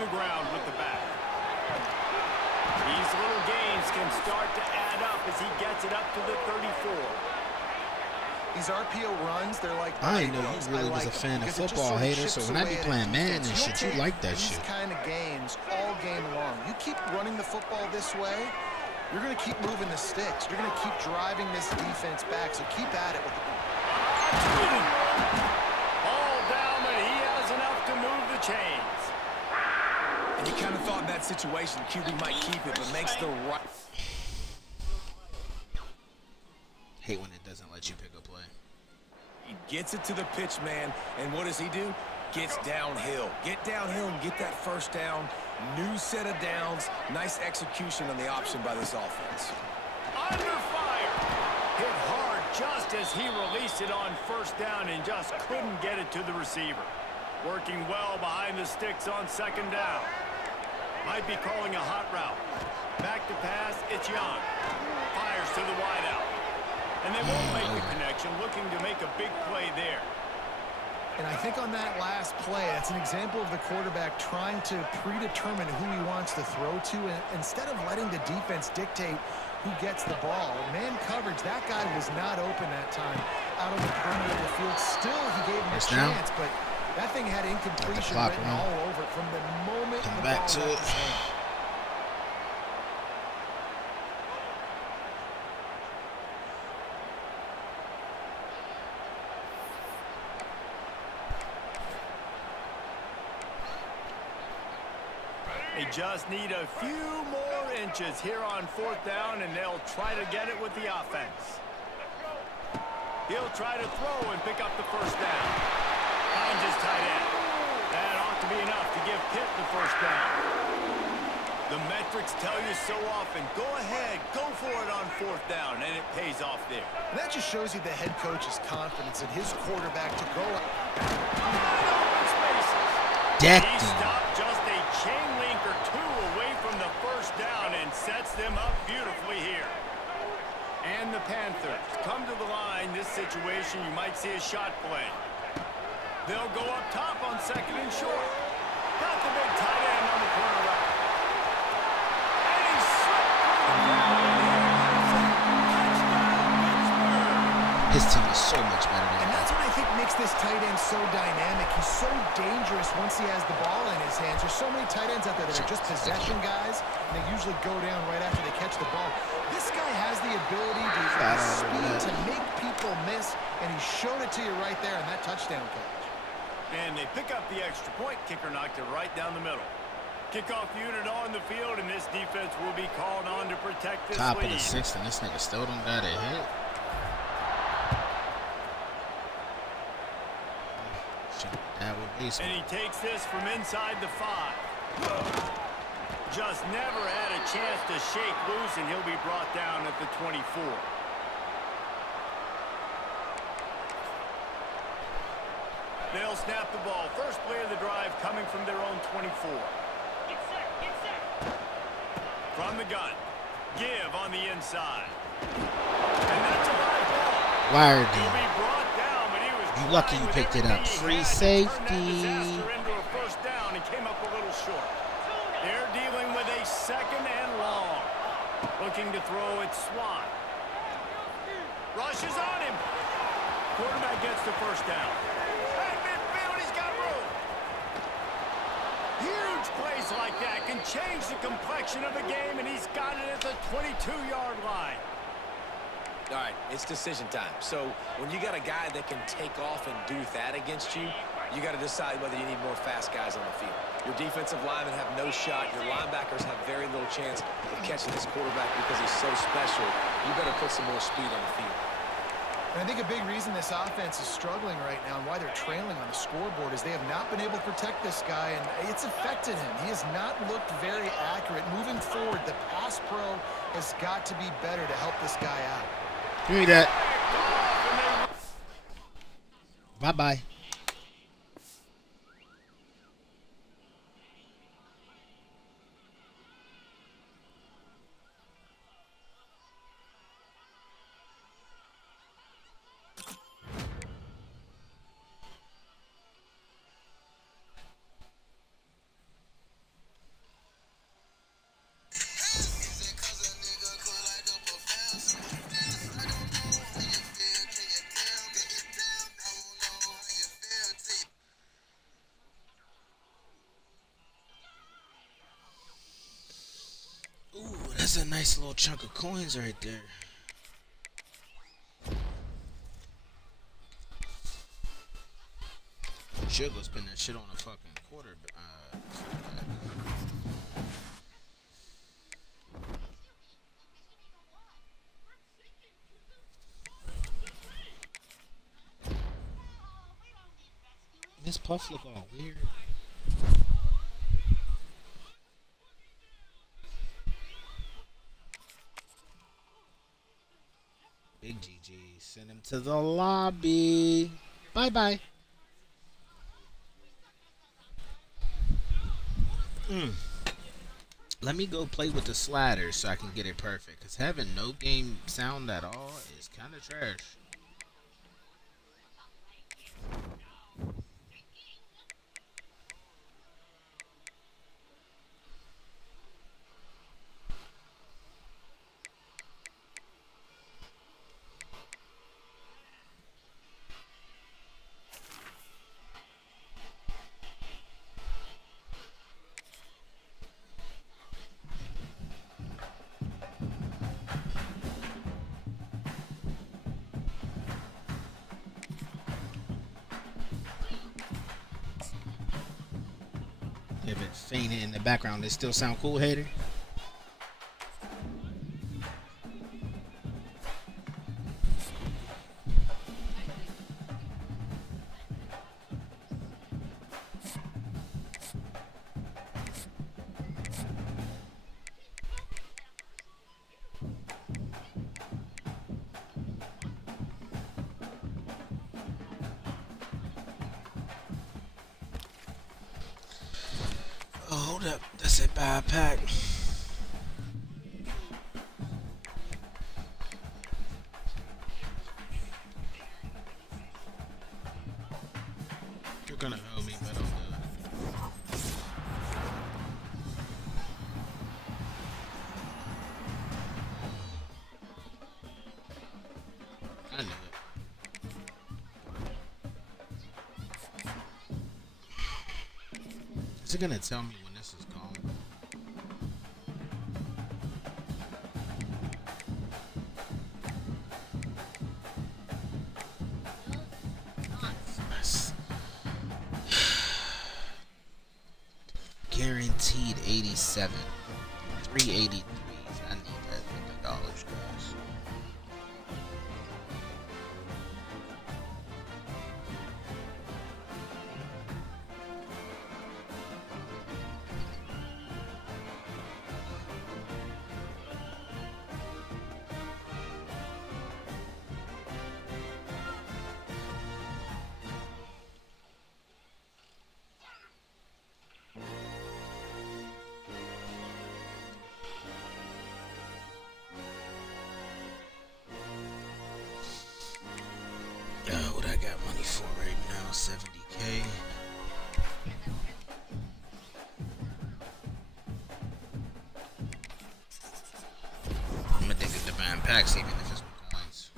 the ground with the back. These little gains can start to add up as he gets it up to the 34. These RPO runs, they're like... I didn't know you really was a fan of football, hater, so when I be playing Madden and shit, you like that shit. These kind of gains all game long. You keep running the football this way, you're going to keep moving the sticks. You're going to keep driving this defense back, so keep at it with the... All down, but he has enough to move the chains. And you kind of thought in that situation QB might keep it, but makes the right... Hate when it doesn't let you pick a play. He gets it to the pitch man, and what does he do? Gets downhill. Get downhill and get that first down. New set of downs. Nice execution on the option by this offense. Under fire. Hit hard just as he released it on first down and just couldn't get it to the receiver. Working well behind the sticks on second down. Might be calling a hot route. Back to pass, it's Young. Fires to the wideout. And they won't make the connection, looking to make a big play there. And I think on that last play, that's an example of the quarterback trying to predetermine who he wants to throw to, and instead of letting the defense dictate who gets the ball. Man coverage, that guy was not open that time out on the perimeter of the field. Still, he gave him a chance, but that thing had incompletion written all over it from the moment the ball left his hand. They just need a few more inches here on fourth down, and they'll try to get it with the offense. He'll try to throw and pick up the first down. Finds his tight end. That ought to be enough to give Pitt the first down. The metrics tell you so often, go ahead, go for it on fourth down, and it pays off there. And that just shows you the head coach's confidence in his quarterback to go up. Decked He him. stopped just a chain link or two away from the first down and sets them up beautifully here. And the Panthers come to the line. This situation, you might see a shot play. They'll go up top on second and short. Got the big tight end on the corner route. And he's slipped through the ground. His team is so much better than And that. that's what I think makes this tight end so dynamic. He's so dangerous once he has the ball in his hands. There's so many tight ends out there that are just possession guys, and they usually go down right after they catch the ball. This guy has the ability to speed to make people miss, and he showed it to you right there in that touchdown catch. And they pick up the extra point. Kicker knocked it right down the middle. Kickoff unit on the field, and this defense will be called on to protect this Top lead. of the sixth, and this nigga still don't got a hit. And he takes this from inside the 5. Just never had a chance to shake loose, and he'll be brought down at the 24. They'll snap the ball. First play of the drive coming from their own 24. From the gun. Give on the inside. And that's a live ball. Wired. He'll be brought down, but he was You lucky you picked it up. Free safety. Into a first down and came up a little short. They're dealing with a second and long. Looking to throw it, Swan. Rushes on him. Quarterback gets the first down. At midfield, he's got room. Huge plays like that can change the complexion of a game, and he's got it at the 22-yard line. All right, it's decision time. So when you got a guy that can take off and do that against you, you got to decide whether you need more fast guys on the field. Your defensive linemen have no shot. Your linebackers have very little chance of catching this quarterback because he's so special. You better put some more speed on the field. And I think a big reason this offense is struggling right now and why they're trailing on the scoreboard is they have not been able to protect this guy, and it's affected him. He has not looked very accurate. Moving forward, the pass pro has got to be better to help this guy out. Give me that. Bye-bye. That's a nice little chunk of coins right there. Should go spend that shit on a fucking quarter. This puff look all weird. Big GG. Send him to the lobby. Bye bye. Let me go play with the sliders so I can get it perfect. Because having no game sound at all is kind of trash. If it fainted in the background, it still sound cool, hater? Oh, hold up. That's it, buy a pack. You're gonna owe me, but I'll do it. I knew it. Is it gonna tell me when this is calm? Nice. Guaranteed 87. 383s. I need that $50, guys. What I got money for right now, 70K. I'm addicted to buying packs even if it's with coins.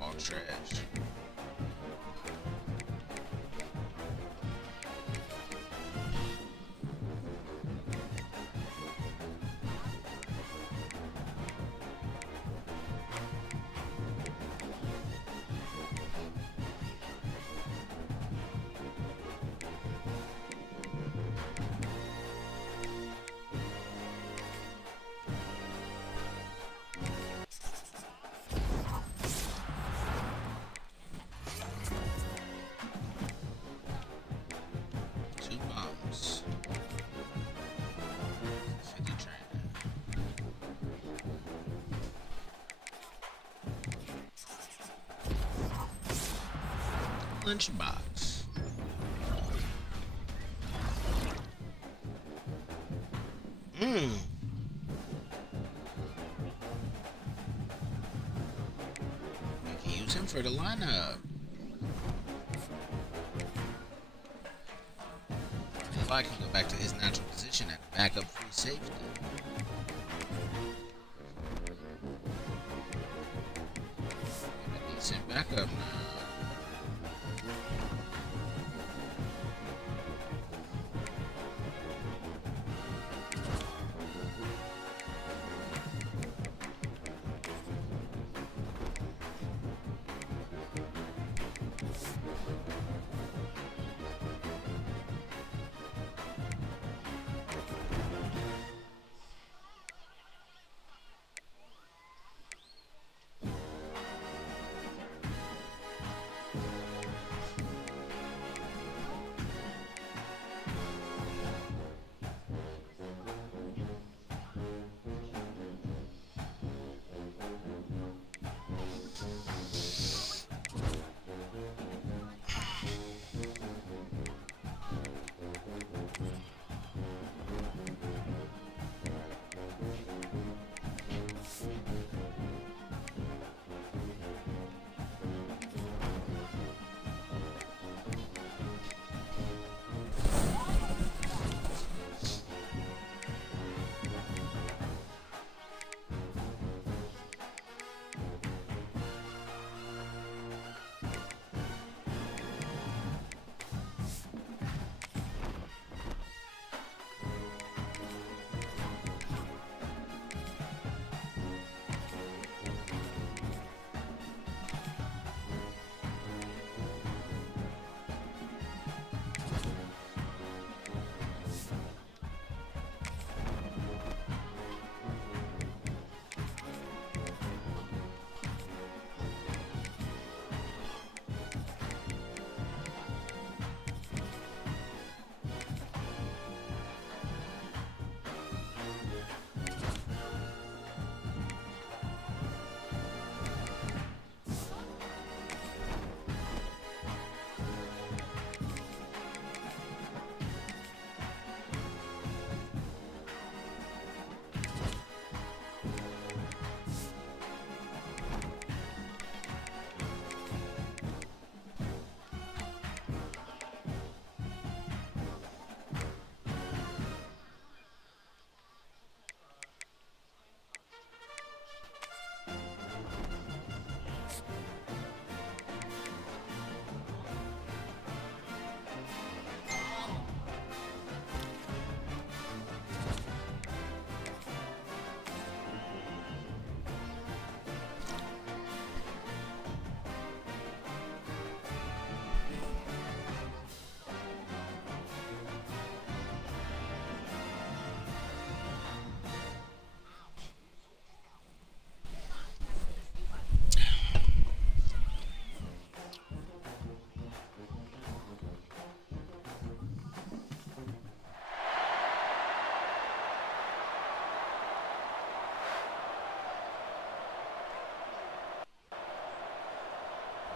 All trash. Two bombs. 50 train. Lunchbox. We can use him for the lineup. If I can go back to his natural position at backup free safety. Give a decent backup now.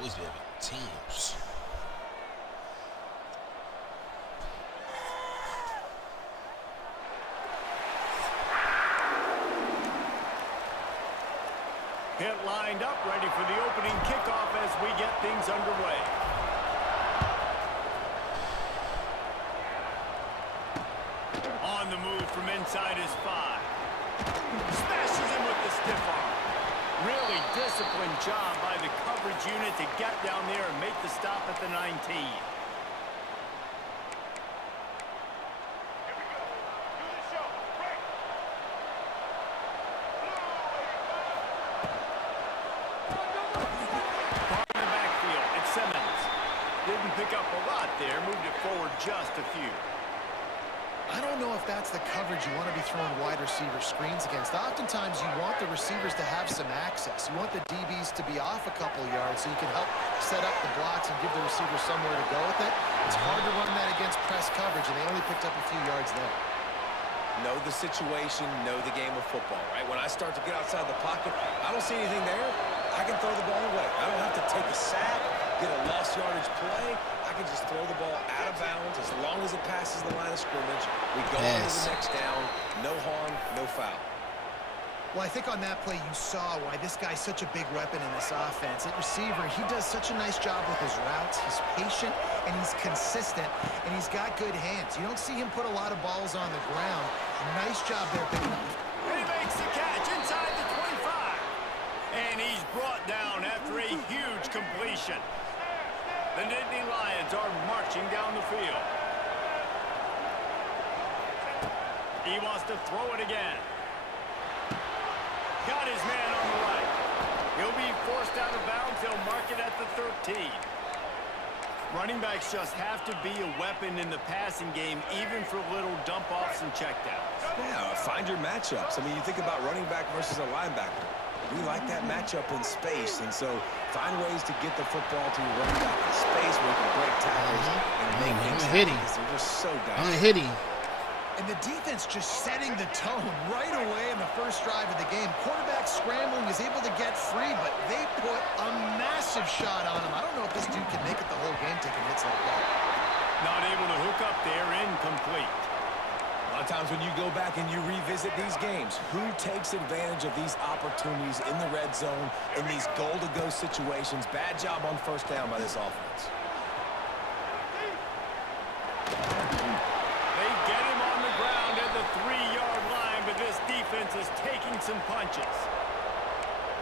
Boys be having teams. Hit lined up, ready for the opening kickoff as we get things underway. On the move from inside his 5. Smashes him with the stiff arm. Really disciplined job by the coverage unit to get down there and make the stop at the 19. Didn't pick up a lot there, moved it forward just a few. I don't know if that's the coverage you want to be throwing wide receiver screens against. Oftentimes, you want the receivers to have some access. You want the DBs to be off a couple of yards so you can help set up the blocks and give the receiver somewhere to go with it. It's hard to run that against press coverage, and they only picked up a few yards there. Know the situation, know the game of football, right? When I start to get outside the pocket, I don't see anything there, I can throw the ball away. I don't have to take a sack, get a lost yardage play. I can just throw the ball out of bounds as long as it passes the line of scrimmage. We go on to the next down. No harm, no foul. Well, I think on that play you saw why this guy's such a big weapon in this offense. At receiver, he does such a nice job with his routes. He's patient, and he's consistent, and he's got good hands. You don't see him put a lot of balls on the ground. Nice job there picking up. And he makes the catch inside the 25. And he's brought down after a huge completion. The Nittany Lions are marching down the field. He wants to throw it again. Got his man on the right. He'll be forced out of bounds. They'll mark it at the 13. Running backs just have to be a weapon in the passing game, even for little dump-offs and checkdowns. Yeah, find your matchups. I mean, you think about running back versus a linebacker. We like that matchup in space, and so find ways to get the football to your running back in space where you can break tackles and make things happen. They're just so dynamic. I'm gonna hit him. And the defense just setting the tone right away in the first drive of the game. Quarterback scrambling, was able to get free, but they put a massive shot on him. I don't know if this dude can make it the whole game taking hits like that. Not able to hook up there, incomplete. A lot of times when you go back and you revisit these games, who takes advantage of these opportunities in the red zone, in these goal-to-go situations? Bad job on first down by this offense. They get him on the ground at the 3-yard line, but this defense is taking some punches.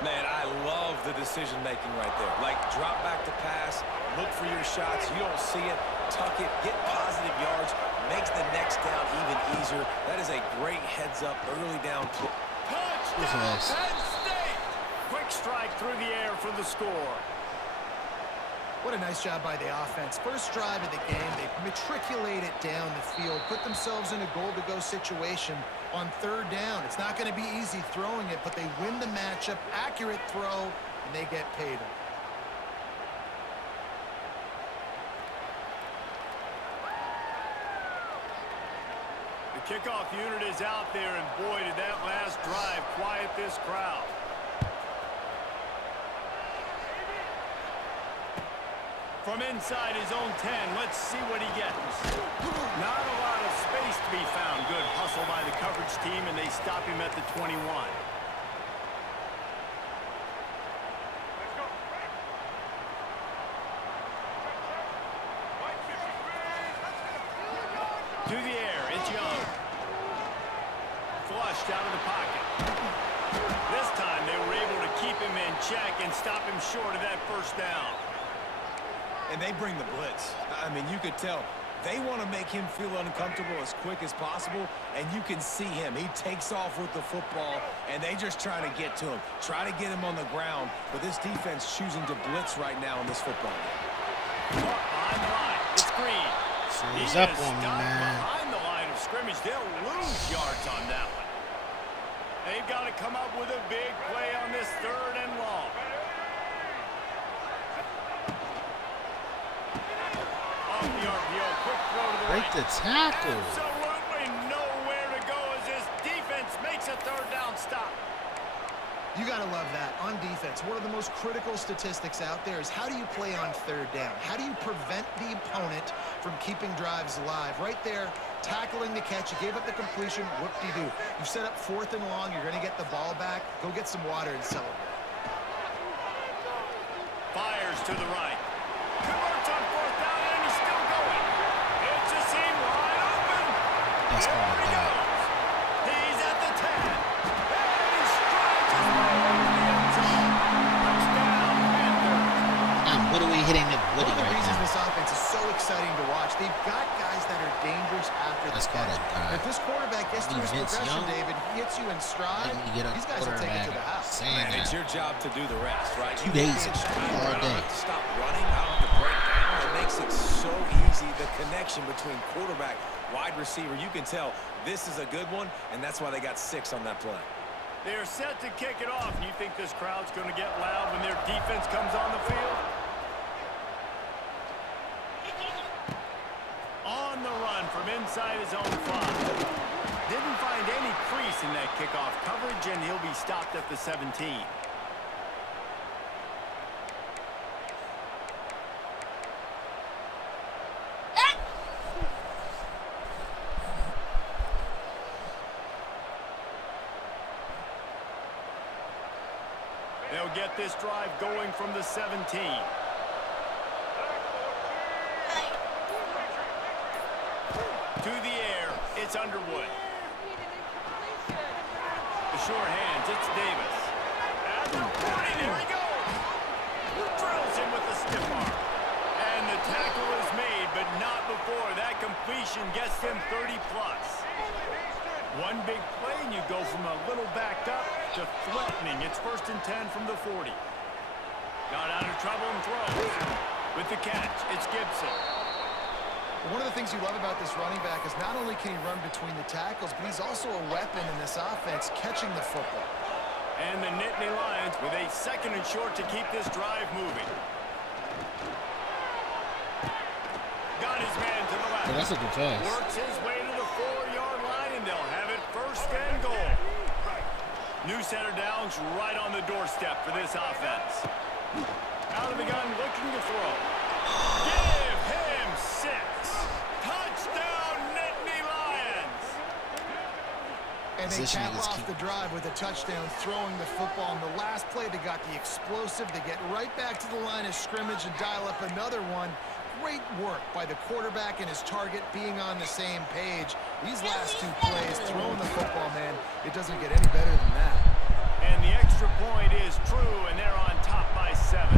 Man, I love the decision-making right there. Like, drop back to pass, look for your shots. You don't see it, tuck it, get positive yards, makes the next down even easier. That is a great heads-up, early down play. Touchdown, Penn State! Quick strike through the air for the score. What a nice job by the offense. First drive of the game, they matriculate it down the field, put themselves in a goal-to-go situation on third down. It's not going to be easy throwing it, but they win the matchup, accurate throw, and they get paid. The kickoff unit is out there, and boy, did that last drive quiet this crowd. From inside his own 10, let's see what he gets. Not a lot of space to be found. Good hustle by the coverage team, and they stop him at the 21. To the air, it's Young. Flushed out of the pocket. This time they were able to keep him in check and stop him short of that first down. And they bring the blitz. I mean, you could tell they want to make him feel uncomfortable as quick as possible, and you can see him. He takes off with the football, and they just try to get to him, try to get him on the ground, but this defense choosing to blitz right now in this football game. On the line, it's Green. He's up on me, man. Behind the line of scrimmage, they'll lose yards on that one. They've got to come up with a big play on this 3rd and long. Off the RPO, quick throw to the Break right. the tackle. Absolutely nowhere to go as this defense makes a 3rd down stop. You got to love that. On defense, one of the most critical statistics out there is how do you play on third down? How do you prevent the opponent from keeping drives alive? Right there, tackling the catch. You gave up the completion. Whoop-de-doo. You set up 4th and long. You're going to get the ball back. Go get some water and celebrate. Fires to the right. Converts on 4th down, and he's still going. It's a seam wide open. That's There called he a goes. He's at the 10. And he strides his way over the end zone. Touchdown, Panthers. And what are we hitting the Woody One of the right reasons now? this offense is so exciting to watch, they've got guys that are dangerous after That's the called catch. a dive. If this quarterback gets through his Vince progression, Young, David, he hits you in stride, Let me get a these guys will take it to the quarterback house. saying Man, it's that. your job to do the rest, right? 2 days can't ago, stride all around. I day. don't have to stop running. I don't have to break down. It makes it so easy. The connection between quarterback, wide receiver, you can tell this is a good one, and that's why they got 6 on that play. They're set to kick it off. You think this crowd's going to get loud when their defense comes on the field? On the run from inside his own 5. Didn't find any crease in that kickoff coverage, and he'll be stopped at the 17. They'll get this drive going from the 17. To the air, it's Underwood. The sure hands, it's Davis. At the 40, there he goes. Drills him with the stiff arm. And the tackle is made, but not before that completion gets them 30+. One big play, and you go from a little backed up to threatening. It's 1st and 10 from the 40. Got out of trouble and throws. With the catch, it's Gibson. One of the things you love about this running back is not only can he run between the tackles, but he's also a weapon in this offense catching the football. And the Nittany Lions with a 2nd and short to keep this drive moving. Got his man to the left. Yeah, that's a good pass. Works his way to the 4-yard line, and they'll have it 1st and goal. New center downs right on the doorstep for this offense. Out of the gun, looking to throw. Give him 6. Touchdown, Nittany Lions. And they Positioning cap is off key. the drive with a touchdown, throwing the football. In the last play, they got the explosive. They get right back to the line of scrimmage and dial up another one. Great work by the quarterback and his target being on the same page. These last 2 plays, throwing the football, man, it doesn't get any better than that. And the extra point is true, and they're on top by 7.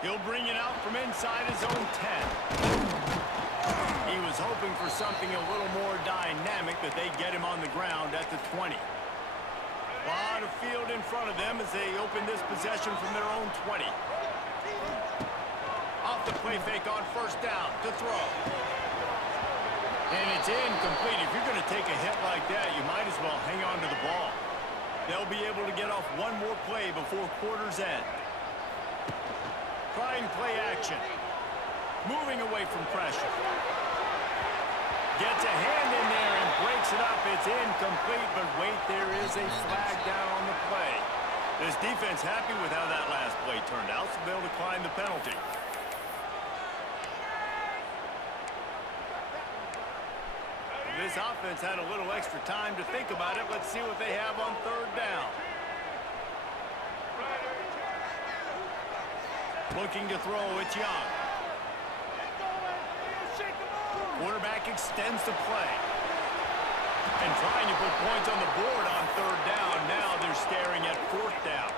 He'll bring it out from inside his own 10. He was hoping for something a little more dynamic, that they get him on the ground at the 20. A lot of field in front of them as they open this possession from their own 20. Off the play fake on 1st down to throw. And it's incomplete. If you're going to take a hit like that, you might as well hang on to the ball. They'll be able to get off one more play before quarter's end. Trying play action. Moving away from pressure. Gets a hand in there and breaks it up. It's incomplete, but wait, there is a flag down on the play. This defense happy with how that last play turned out, so they'll decline the penalty. This offense had a little extra time to think about it. Let's see what they have on 3rd down. Looking to throw, it's Young. Quarterback extends the play. And trying to put points on the board on 3rd down. Now they're staring at 4th down.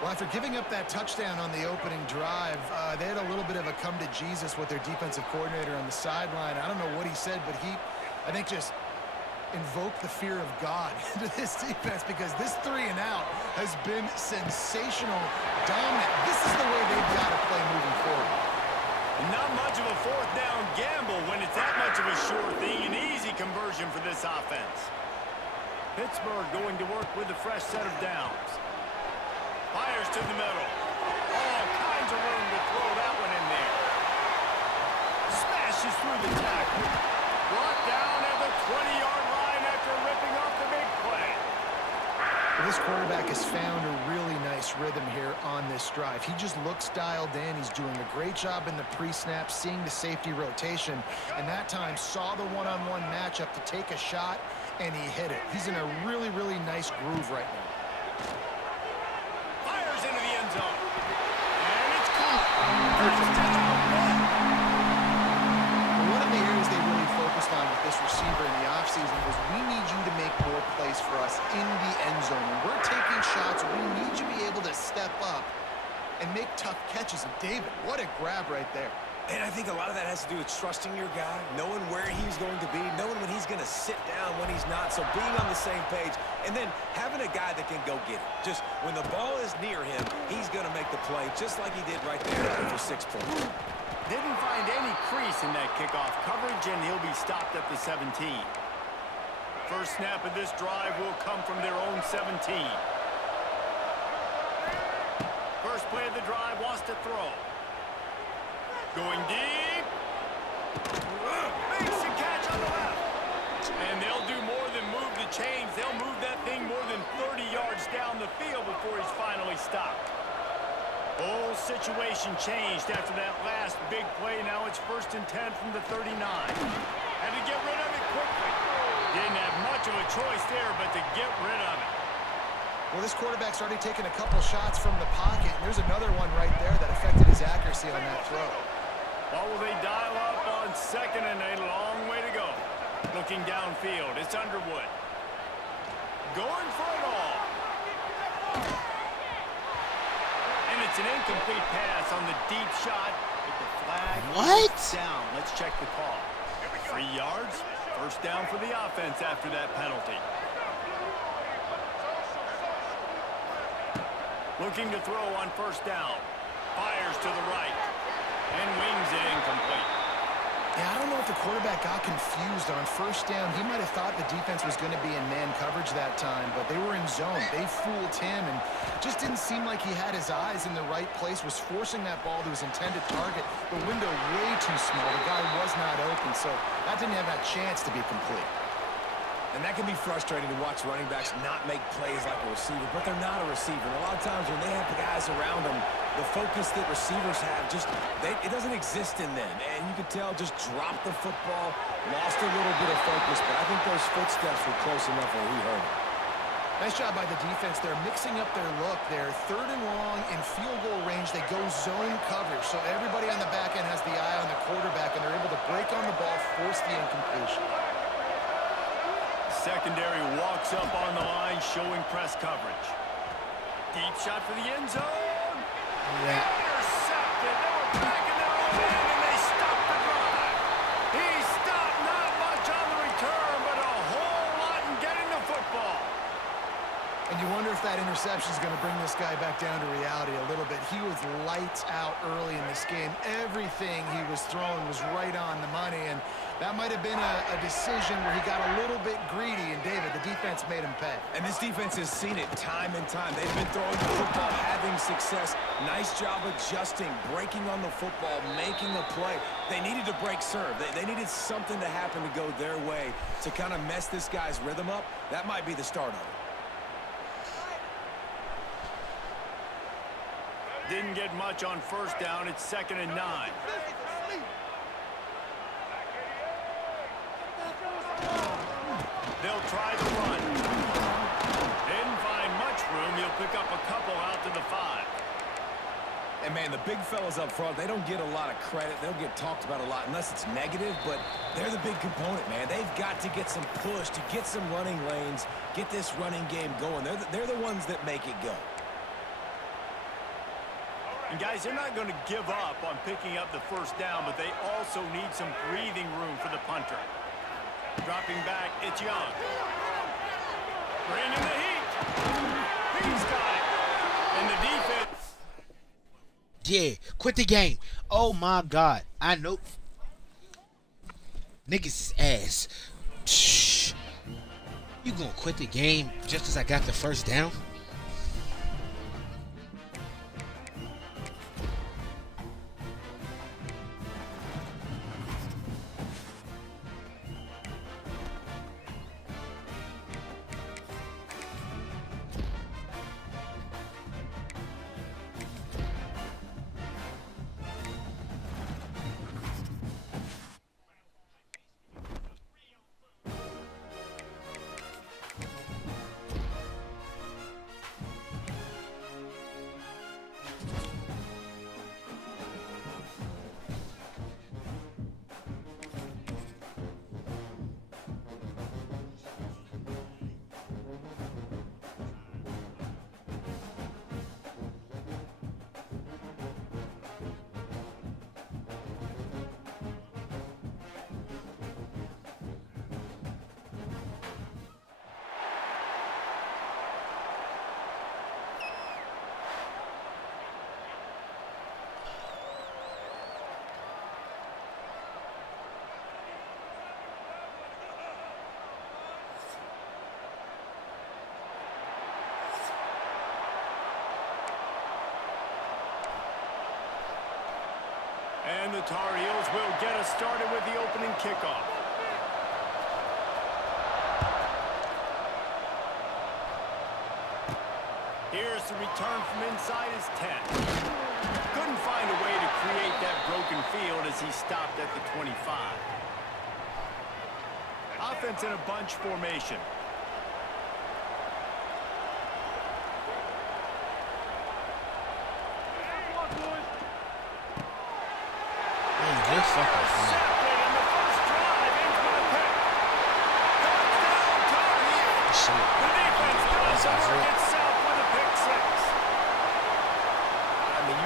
Well, after giving up that touchdown on the opening drive, they had a little bit of a come to Jesus with their defensive coordinator on the sideline. I don't know what he said, but he, I think, just invoked the fear of God into this defense, because this 3 and out has been sensational, dominant. This is the way they've got to play moving forward. Not much of a 4th down gamble when it's that much of a sure thing. An easy conversion for this offense. Pittsburgh going to work with a fresh set of downs. Fires to the middle. All kinds of room to throw that one in there. Smashes through the tackle. Brought down at the 20-yard line after ripping off the big play. Well, this quarterback has found a really nice rhythm here on this drive. He just looks dialed in. He's doing a great job in the pre-snap, seeing the safety rotation, and that time saw the one-on-one matchup to take a shot, and he hit it. He's in a really, really nice groove right now. Fires into the end zone. And it's caught. Touchdown. One of the areas they really focused on with this receiver in the offseason was we need you to make more plays for us in the end zone. When we're taking shots, we need you to be able to step up and make tough catches. And David, what a grab right there. And I think a lot of that has to do with trusting your guy, knowing where he's going to be, knowing when he's going to sit down, when he's not. So being on the same page, and then having a guy that can go get it. Just when the ball is near him, he's going to make the play, just like he did right there for 6 points. Didn't find any crease in that kickoff coverage, and he'll be stopped at the 17. First snap of this drive will come from their own 17. First play of the drive wants to throw. Going deep. Makes a catch on the left. And they'll do more than move the chains. They'll move that thing more than 30 yards down the field before he's finally stopped. Whole situation changed after that last big play. Now it's 1st and 10 from the 39. Had to get rid of it quickly. Didn't have much of a choice there, but to get rid of it. Well, this quarterback's already taken a couple shots from the pocket, and there's another one right there that affected his accuracy on that throw. What will they dial up on 2nd and a long way to go? Looking downfield, it's Underwood. Going for it all. And it's an incomplete pass on the deep shot, but the flag is down. Let's check the call. 3 yards, 1st down for the offense after that penalty. Looking to throw on 1st down. Fires to the right. And wings it incomplete. Yeah, I don't know if the quarterback got confused on 1st down. He might have thought the defense was going to be in man coverage that time, but they were in zone. They fooled him and just didn't seem like he had his eyes in the right place, was forcing that ball to his intended target. The window way too small. The guy was not open, so that didn't have that chance to be complete. And that can be frustrating to watch running backs not make plays like a receiver, but they're not a receiver. And a lot of times when they have the guys around them, the focus that receivers have, it doesn't exist in them. And you could tell, just dropped the football, lost a little bit of focus, but I think those footsteps were close enough where he heard it. Nice job by the defense. They're mixing up their look. They're 3rd and long in field goal range. They go zone coverage, so everybody on the back end has the eye on the quarterback, and they're able to break on the ball, force the incompletion. Secondary walks up on the line, showing press coverage. Deep shot for the end zone. Yeah. Intercepted. They were back in their own end, and they stopped the drive. He stopped not much on the return, but a whole lot in getting the football. And you wonder if that interception is going to bring this guy back down to reality a little bit. He was lights out early in this game. Everything he was throwing was right on the money, and that might have been a decision where he got a little bit greedy, and David, the defense made him pay. And this defense has seen it time and time. They've been throwing the football, having success. Nice job adjusting, breaking on the football, making a play. They needed to break serve. They needed something to happen to go their way to kind of mess this guy's rhythm up. That might be the start of it. Didn't get much on 1st down. It's 2nd and 9. They'll try the run. Didn't find much room. He'll pick up a couple out to the 5. And, man, the big fellas up front, they don't get a lot of credit. They don't get talked about a lot unless it's negative, but they're the big component, man. They've got to get some push, to get some running lanes, get this running game going. They're the ones that make it go. And, guys, they're not going to give up on picking up the 1st down, but they also need some breathing room for the punter. Dropping back, it's Young. Bringing the heat. He's got it. And the defense. Yeah, quit the game. Oh my God. I know. Niggas is ass. Shh. You gonna quit the game just as I got the 1st down? And the Tar Heels will get us started with the opening kickoff. Here's the return from inside his 10. Couldn't find a way to create that broken field as he stopped at the 25. Offense in a bunch formation. They're fucking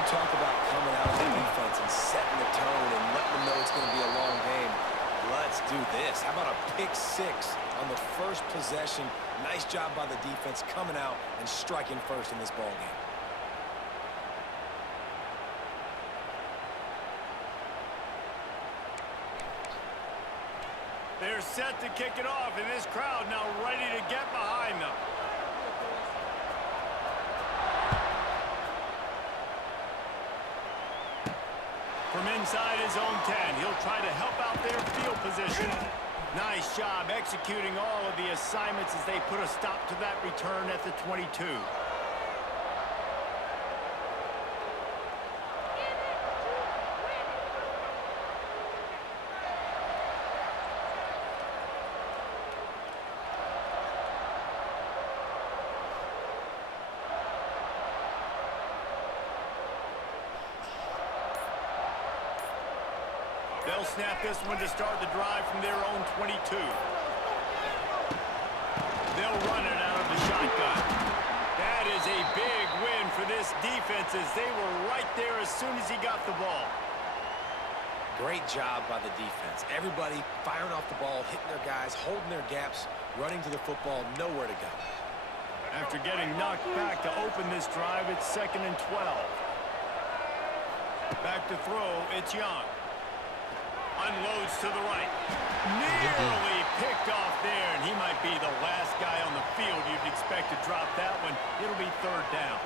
Talk about coming out of the defense and setting the tone and letting them know it's going to be a long game. Let's do this. How about a pick six on the first possession? Nice job by the defense coming out and striking first in this ball game. They're set to kick it off, and this crowd now ready to get behind them. From inside his own 10, he'll try to help out their field position. Nice job executing all of the assignments as they put a stop to that return at the 22. They'll snap this one to start the drive from their own 22. They'll run it out of the shotgun. That is a big win for this defense as they were right there as soon as he got the ball. Great job by the defense. Everybody firing off the ball, hitting their guys, holding their gaps, running to the football, nowhere to go. After getting knocked back to open this drive, it's 2nd and 12. Back to throw, it's Young. Unloads to the right. Nearly picked off there, and he might be the last guy on the field you'd expect to drop that one. It'll be 3rd down.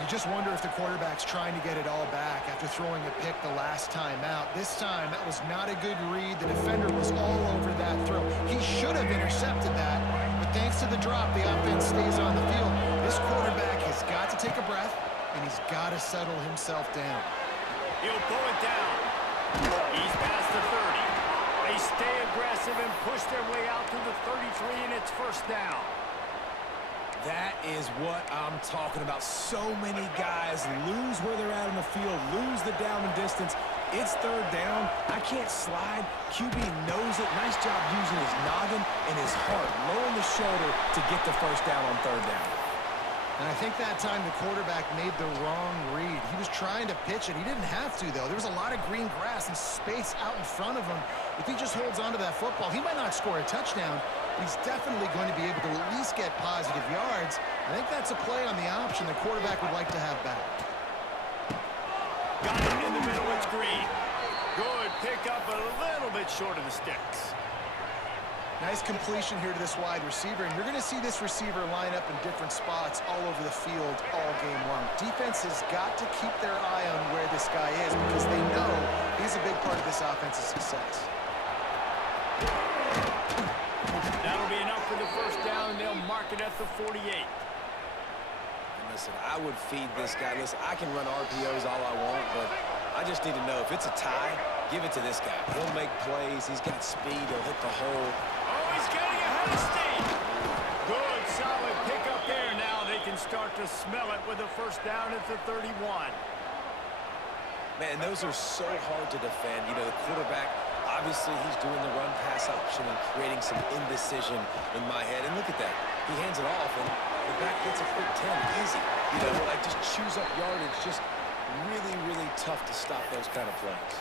You just wonder if the quarterback's trying to get it all back after throwing a pick the last time out. This time, that was not a good read. The defender was all over that throw. He should have intercepted that, but thanks to the drop, the offense stays on the field. This quarterback has got to take a breath, and he's got to settle himself down. He'll pull it down. He's past the 30. They stay aggressive and push their way out to the 33, and it's 1st down. That is what I'm talking about. So many guys lose where they're at on the field, lose the down and distance. It's 3rd down. I can't slide. QB knows it. Nice job using his noggin and his heart, lowering the shoulder to get the 1st down on 3rd down. And I think that time the quarterback made the wrong read. He was trying to pitch it. He didn't have to, though. There was a lot of green grass and space out in front of him. If he just holds onto that football, he might not score a touchdown, but he's definitely going to be able to at least get positive yards. I think that's a play on the option the quarterback would like to have back. Got it in the middle. It's Green. Good pick up, a little bit short of the sticks. Nice completion here to this wide receiver, and you're going to see this receiver line up in different spots all over the field all game long. Defense has got to keep their eye on where this guy is because they know he's a big part of this offense's success. That'll be enough for the 1st down, and they'll mark it at the 48. Listen, I would feed this guy. Listen, I can run RPOs all I want, but I just need to know if it's a tie, give it to this guy. He'll make plays. He's got speed. He'll hit the hole. Oh, he's getting ahead of steam. Good, solid pick up there. Now they can start to smell it with a 1st down at the 31. Man, those are so hard to defend. You know, the quarterback, obviously he's doing the run-pass option and creating some indecision in my head. And look at that. He hands it off, and the back gets a quick 10. Easy. You know, like just chews up yardage. Just really, really tough to stop those kind of plays.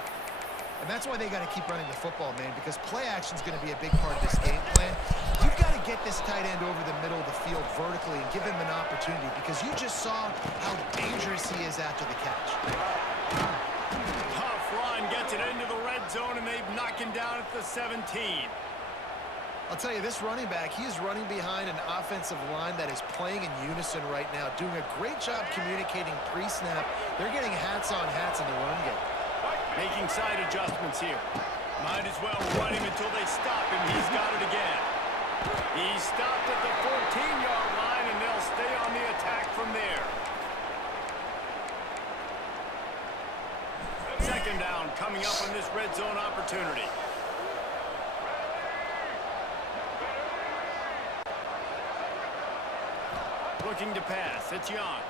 And that's why they got to keep running the football, man, because play action is going to be a big part of this game plan. You've got to get this tight end over the middle of the field vertically and give him an opportunity because you just saw how dangerous he is after the catch. Tough run, gets it into the red zone, and they knock him down at the 17. I'll tell you, this running back, he is running behind an offensive line that is playing in unison right now, doing a great job communicating pre-snap. They're getting hats on hats in the run game. Making side adjustments here. Might as well run him until they stop him. He's got it again. He stopped at the 14-yard line, and they'll stay on the attack from there. Second down coming up on this red zone opportunity. Looking to pass. It's Young.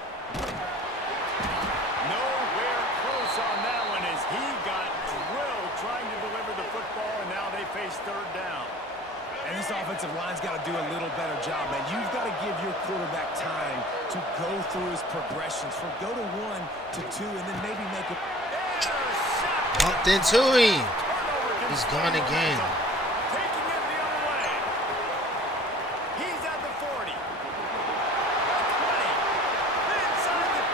Nowhere close on that one as he got drilled trying to deliver the football, and now they face third down. And this offensive line's got to do a little better job, man. You've got to give your quarterback time to go through his progressions. From go to 1 to 2, and then maybe make it. Bumped into him. He's gone again. Taking it the other way. He's at the 40. 20. Inside the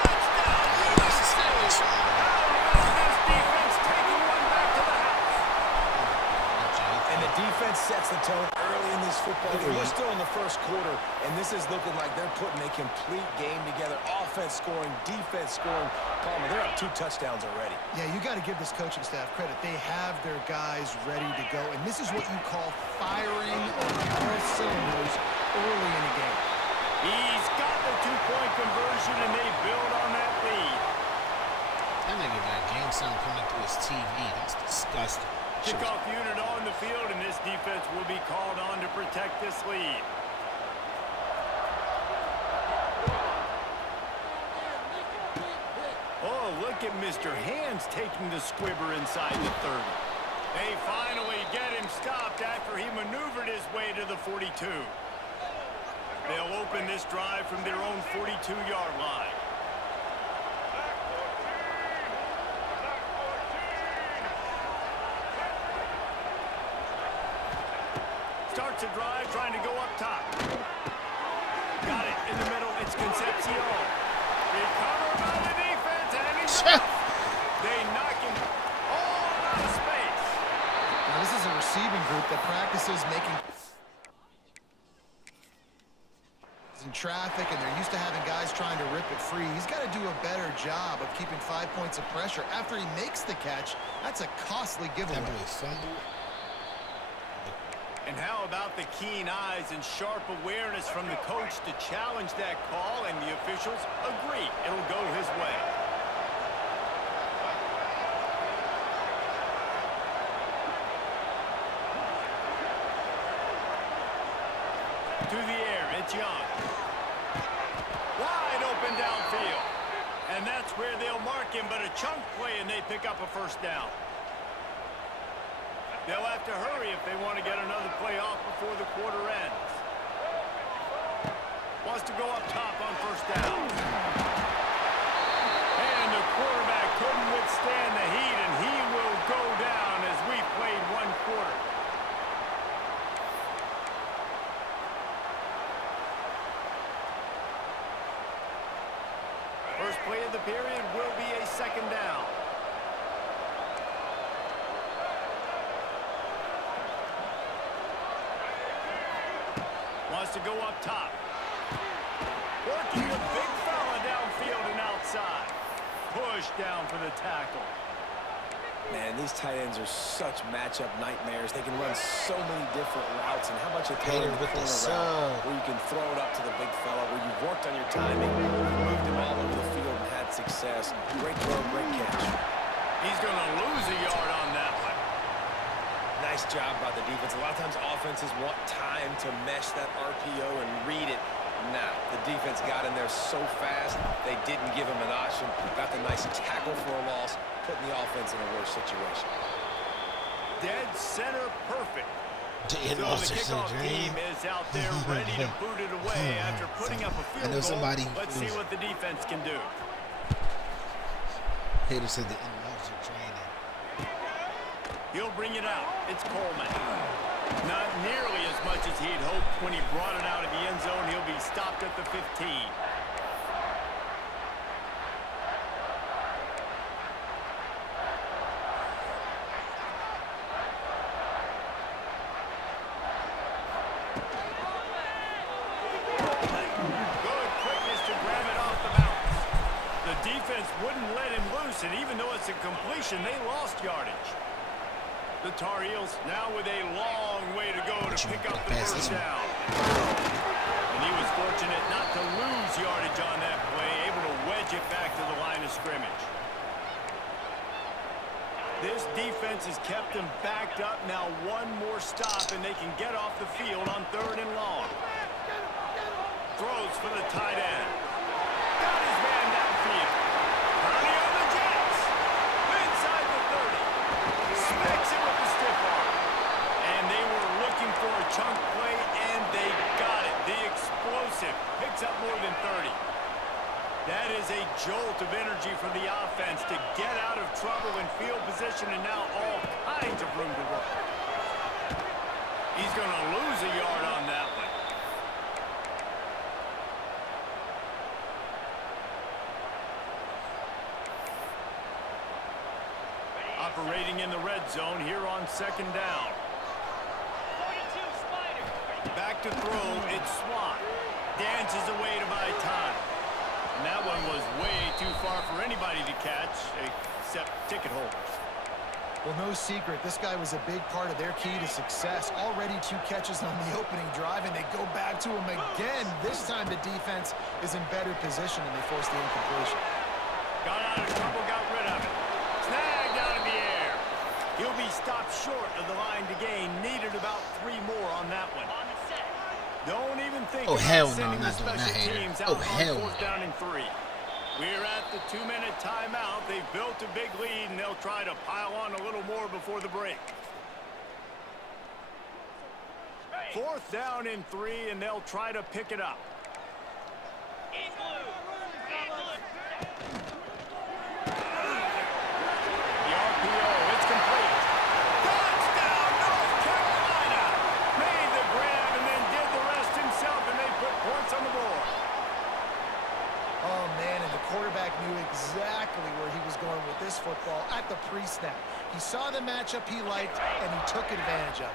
touchdown. This defense taking one back to the house. And the defense sets the tone early in this football game. We're still in the first quarter, and this is looking like they're putting a complete game together. Offense scoring, defense scoring. Palmer, they're up 2 touchdowns already. Yeah, you got to give this coaching staff credit. They have their guys ready to go, and this is what you call firing on all cylinders early in the game. He's got the 2-point conversion, and they build on that lead. That nigga got game sound coming through his TV. That's disgusting. Kickoff unit on the field, and this defense will be called on to protect this lead. Oh, look at Mr. Hands taking the squibber inside the 30. They finally get him stopped after he maneuvered his way to the 42. They'll open this drive from their own 42-yard line. Starts a drive trying to go up top. Got it in the middle. It's Concepcion. Recovered by the defense, and he's they knock him all out of space. Now, this is a receiving group that practices making in traffic, and they're used to having guys trying to rip it free. He's got to do a better job of keeping 5 points of pressure. After he makes the catch, that's a costly giveaway. That boy fumbled. And how about the keen eyes and sharp awareness from the coach to challenge that call, and the officials agree it'll go his way. To the air, it's Young. Wide open downfield. And that's where they'll mark him, but a chunk play, and they pick up a first down. They'll have to hurry if they want to get another play off before the quarter ends. Wants to go up top on first down. And the quarterback couldn't withstand the heat, and he will go down as we played 1 quarter. First play of the period will be a second down. Wants to go up top. Working the big fella downfield and outside. Push down for the tackle. Man, these tight ends are such matchup nightmares. They can run so many different routes, and how about you throw in the corner route where you can throw it up to the big fella, where you've worked on your timing, you've moved him all over the field and had success. Great throw, great catch. He's going to lose a yard on that one. Nice job by the defense. A lot of times offenses want time to mesh that RPO and read it. Now, the defense got in there so fast, they didn't give him an option. Got the nice tackle for a loss, putting the offense in a worse situation. Dead center perfect. So the kickoff team is out there ready to boot it away after putting up a field goal. Let's see what the defense can do. Hater said the in-laws are training. He'll bring it out. It's Coleman. Not nearly as much as he'd hoped when he brought it out of the end zone. He'll be stopped at the 15. Good quickness to grab it off the bounce. The defense wouldn't let him loose close, and even though it's a completion, they lost yardage. The Tar Heels now with a long way to go to pick up the first down. And he was fortunate not to lose yardage on that play, able to wedge it back to the line of scrimmage. This defense has kept them backed up. Now one more stop, and they can get off the field on 3rd and long. Throws for the tight end. Got his man downfield. Purdy on the Jets. Inside the 30. Smacks it with the stiff arm. And they were looking for a chunk play, and they got it. The explosive picks up more than 30. That is a jolt of energy for the offense to get out of trouble in field position, and now all kinds of room to work. He's going to lose a yard on that one. Operating in the red zone here on 2nd down. Back to throw, it's Swan. Dances away to buy time. And that one was way too far for anybody to catch, except ticket holders. Well, no secret, this guy was a big part of their key to success. Already 2 catches on the opening drive, and they go back to him again. This time the defense is in better position, and they force the incompletion. Got out of trouble, got rid of it. Snagged out of the air. He'll be stopped short of the line to gain. Needed about 3 more on that one. Don't even think Oh, hell no, sending I'm the not doing that, special hater. teams Oh, out hell on no. 4th down and 3. We're at the 2-minute timeout. They've built a big lead, and they'll try to pile on a little more before the break. 4th down and 3, and they'll try to pick it up. The RPO, it's complete. Touchdown, North Carolina! Made the grab and then did the rest himself, and they put points on the board. Oh, man, and the quarterback knew exactly where he was going with this football at the pre-snap. He saw the matchup he liked, and he took advantage of it.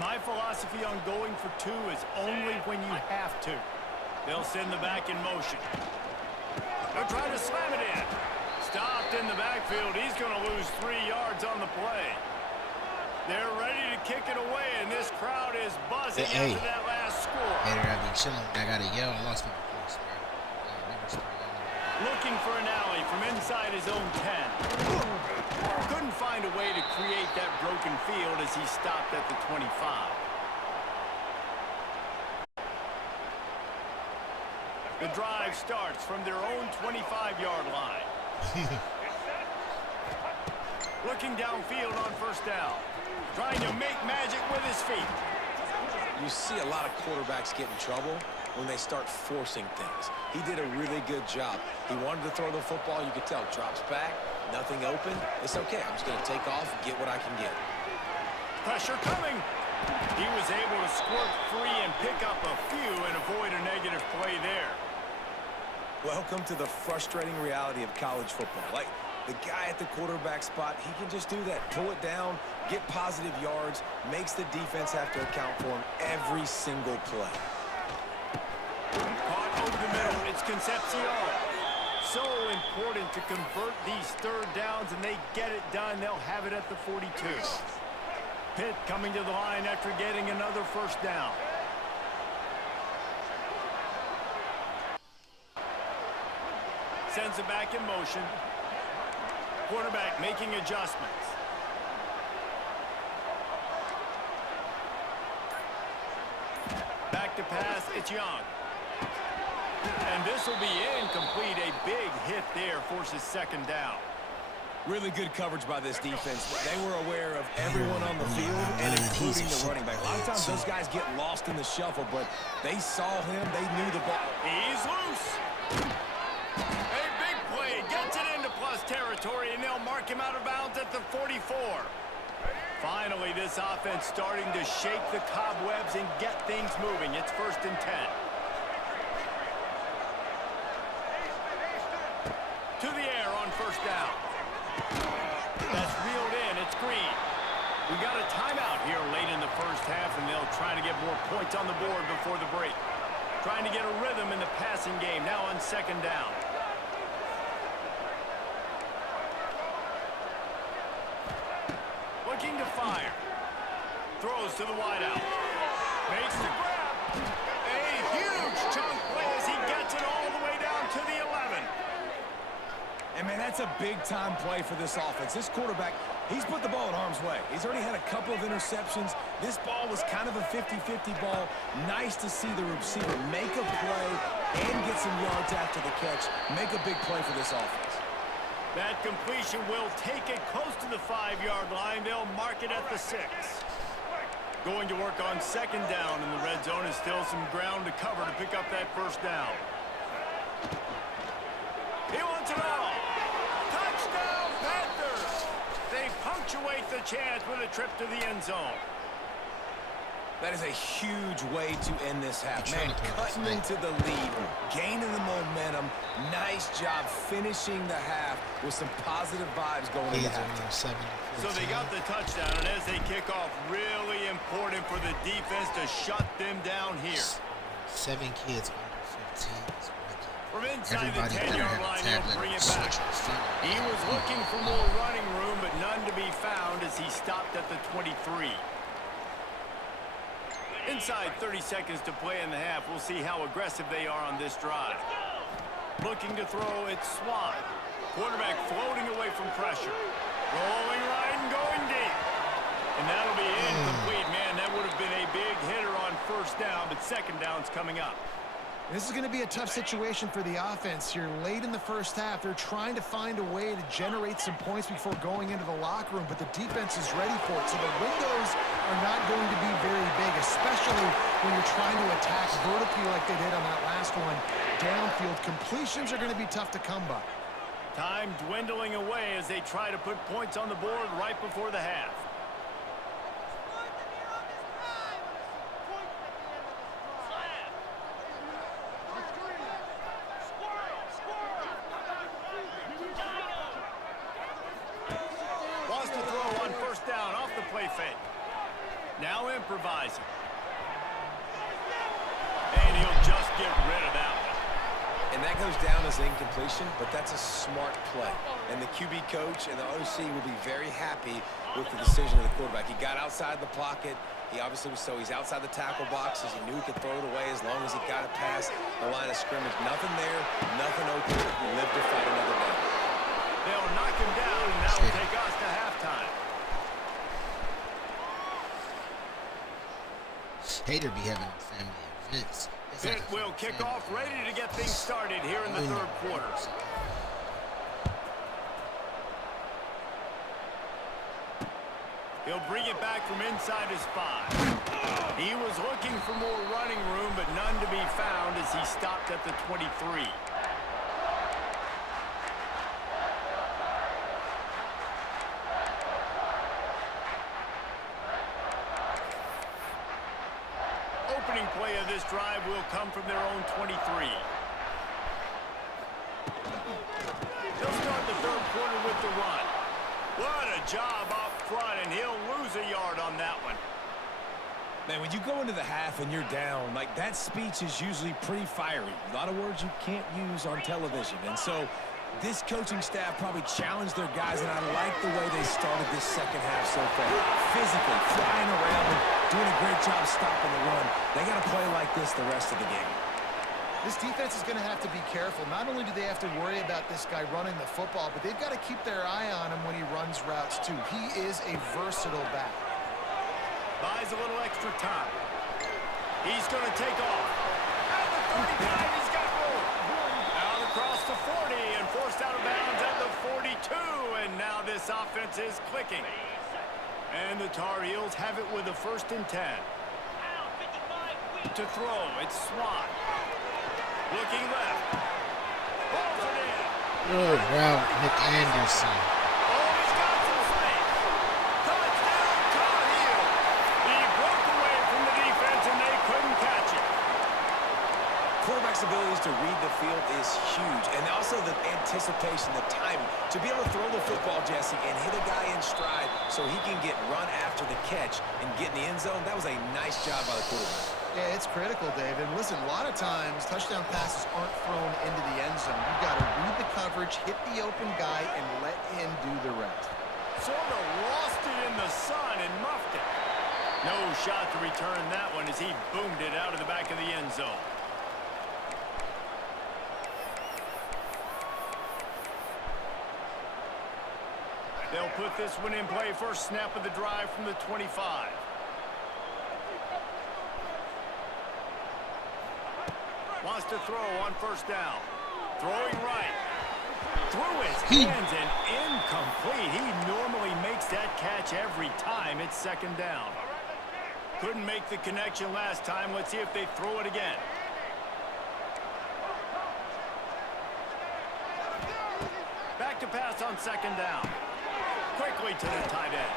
My philosophy on going for 2 is only when you have to. They'll send the back in motion. They'll try to slam it in. Stopped in the backfield. He's going to lose 3 yards on the play. They're ready to kick it away, and this crowd is buzzing Hey. after that last score. Hater, I be chilling. I gotta yell. I lost my voice, bro. Looking for an alley from inside his own 10. Couldn't find a way to create that broken field as he stopped at the 25. The drive starts from their own 25-yard line. Looking downfield on 1st down. Trying to make magic with his feet. You see a lot of quarterbacks get in trouble when they start forcing things. He did a really good job. He wanted to throw the football. You could tell. Drops back, nothing open. It's okay. I'm just going to take off and get what I can get. Pressure coming. He was able to squirt free and pick up a few and avoid a negative play there. Welcome to the frustrating reality of college football. Like, the guy at the quarterback spot, he can just do that. Pull it down, get positive yards, makes the defense have to account for him every single play. Caught over the middle. It's Concepcion. So important to convert these 3rd downs, and they get it done. They'll have it at the 42. Pitt coming to the line after getting another 1st down. Sends it back in motion. Quarterback making adjustments. Back to pass, it's Young. And this will be incomplete. A big hit there forces 2nd down. Really good coverage by this defense. They were aware of everyone on the field and including the running back. A lot of times those guys get lost in the shuffle, but they saw him. They knew the ball. He's loose. A big play gets it into plus territory, and they'll mark him out of bounds at the 44. Finally, this offense starting to shake the cobwebs and get things moving. It's 1st and 10. To the air on 1st down. That's reeled in. It's Green. We got a timeout here late in the 1st half, and they'll try to get more points on the board before the break. Trying to get a rhythm in the passing game now on 2nd down. looking to fire. Throws to the wideout. Makes the grab. A huge chunk play as he gets it all the way down to the 11. And, man, that's a big-time play for this offense. This quarterback, he's put the ball in harm's way. He's already had a couple of interceptions. This ball was kind of a 50-50 ball. Nice to see the receiver make a play and get some yards after the catch. Make a big play for this offense. That completion will take it close to the 5-yard line. They'll mark it at the 6. Going to work on second down in the red zone is still some ground to cover to pick up that first down. He wants it all. Touchdown, Panthers! They punctuate the chance with a trip to the end zone. That is a huge way to end this half. Man, cutting into the lead, gaining the momentum. Nice job finishing the half with some positive vibes going into halftime. So they got the touchdown, and as they kick off, really important for the defense to shut them down here. 7 kids under 15. From inside Everybody the 10-yard line, he'll bring it back. He was looking for more running room, but none to be found as he stopped at the 23. Inside 30 seconds to play in the half. We'll see how aggressive they are on this drive. Looking to throw, it's Swan. Quarterback floating away from pressure. Rolling right and going deep. And that'll be incomplete. Man, that would have been a big hitter on first down, but second down's coming up. This is going to be a tough situation for the offense here. Late in the first half, they're trying to find a way to generate some points before going into the locker room, but the defense is ready for it. So the windows are not going to be very big, especially when you're trying to attack vertically like they did on that last one. Downfield completions are going to be tough to come by. Time dwindling away as they try to put points on the board right before the half. Wants to throw on first down off the play fake. Now improvising. And he'll just get rid of that one. And that goes down as incompletion, but that's a smart play. And the QB coach and the OC will be very happy with the decision of the quarterback. He got outside the pocket. He obviously was he's outside the tackle boxes. He knew he could throw it away as long as he got it past the line of scrimmage. Nothing there, nothing open. He lived to fight another down. They'll knock him down, and that'll take us to halftime. Hater be having family events. Pitt will kick off, ready to get things started here in the third quarter. He'll bring it back from inside his 5. He was looking for more running room, but none to be found as he stopped at the 23. Opening play of this drive will come from their own 23. They'll start the third quarter with the run. What a job up front, and he'll lose a yard on that one. Man, when you go into the half and you're down, like, that speech is usually pretty fiery. A lot of words you can't use on television. And so this coaching staff probably challenged their guys, and I like the way they started this second half so far. Physically, flying around and doing a great job stopping the run. They got to play like this the rest of the game. This defense is going to have to be careful. Not only do they have to worry about this guy running the football, but they've got to keep their eye on him when he runs routes too. He is a versatile back. Buys a little extra time. He's going to take off. At the 35, he's got room. Out across the 40 and forced out of bounds at the 42. And now this offense is clicking. And the Tar Heels have it with a 1st and 10. To throw, it's Swan. Looking left. Pulls it in. Good route, Nick Anderson. Oh, he's got some space. Touchdown, Tar Heels. He broke away from the defense and they couldn't catch it. Quarterback's abilities to read the field is huge. And also the anticipation, the timing. To be able to throw the football, Jesse, and hit a guy in stride so he can get run after the catch and get in the end zone, that was a nice job by the quarterback. Yeah, it's critical, Dave. And listen, a lot of times touchdown passes aren't thrown into the end zone. You've got to read the coverage, hit the open guy, and let him do the rest. Sort of lost it in the sun and muffed it. No shot to return that one as he boomed it out of the back of the end zone. They'll put this one in play first snap of the drive from the 25. Wants to throw on first down. Throwing right. Through his hands and incomplete. He normally makes that catch every time it's second down. Couldn't make the connection last time. Let's see if they throw it again. Back to pass on second down. Quickly to the tight end.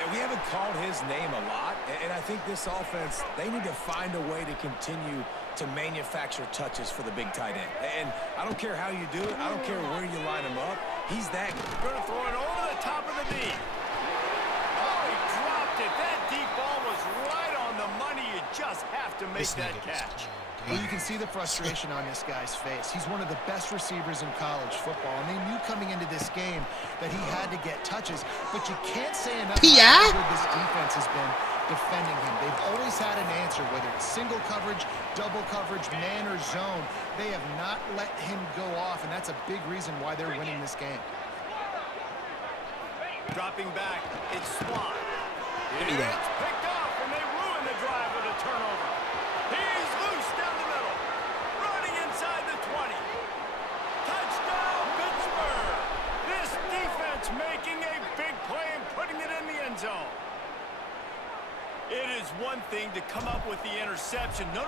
And we haven't called his name a lot, and I think this offense, they need to find a way to continue to manufacture touches for the big tight end. And I don't care how you do it. I don't care where you line him up. He's that good. Going to throw it over the top of the knee. Oh, he dropped it. That deep ball was right on the money. You just have to make that catch. Well, you can see the frustration on this guy's face. He's one of the best receivers in college football, and they knew coming into this game that he had to get touches, but you can't say enough about how good this defense has been defending him. They've always had an answer, whether it's single coverage, double coverage, man or zone. They have not let him go off, and that's a big reason why they're winning this game. Dropping back, it's Swan. Give me that. It's picked off, and they ruin the drive with a turnover. He's loose down the middle. Running inside the 20. Touchdown, Pittsburgh. This defense making a big play and putting it in the end zone. It is one thing to come up with the interception. No,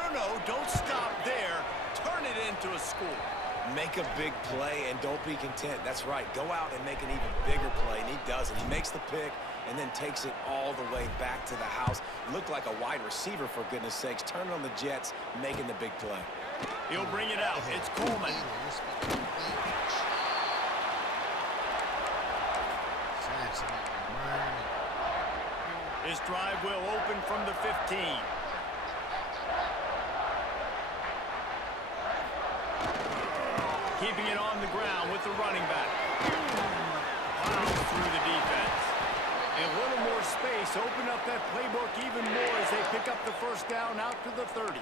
don't stop there. Turn it into a score. Make a big play and don't be content. That's right. Go out and make an even bigger play, and he does it. He makes the pick and then takes it all the way back to the house. Looked like a wide receiver, for goodness sakes. Turn on the Jets, making the big play. He'll bring it out. It's Coleman. His drive will open from the 15. Keeping it on the ground with the running back. Plows through the defense. And a little more space. Open up that playbook even more as they pick up the first down out to the 30.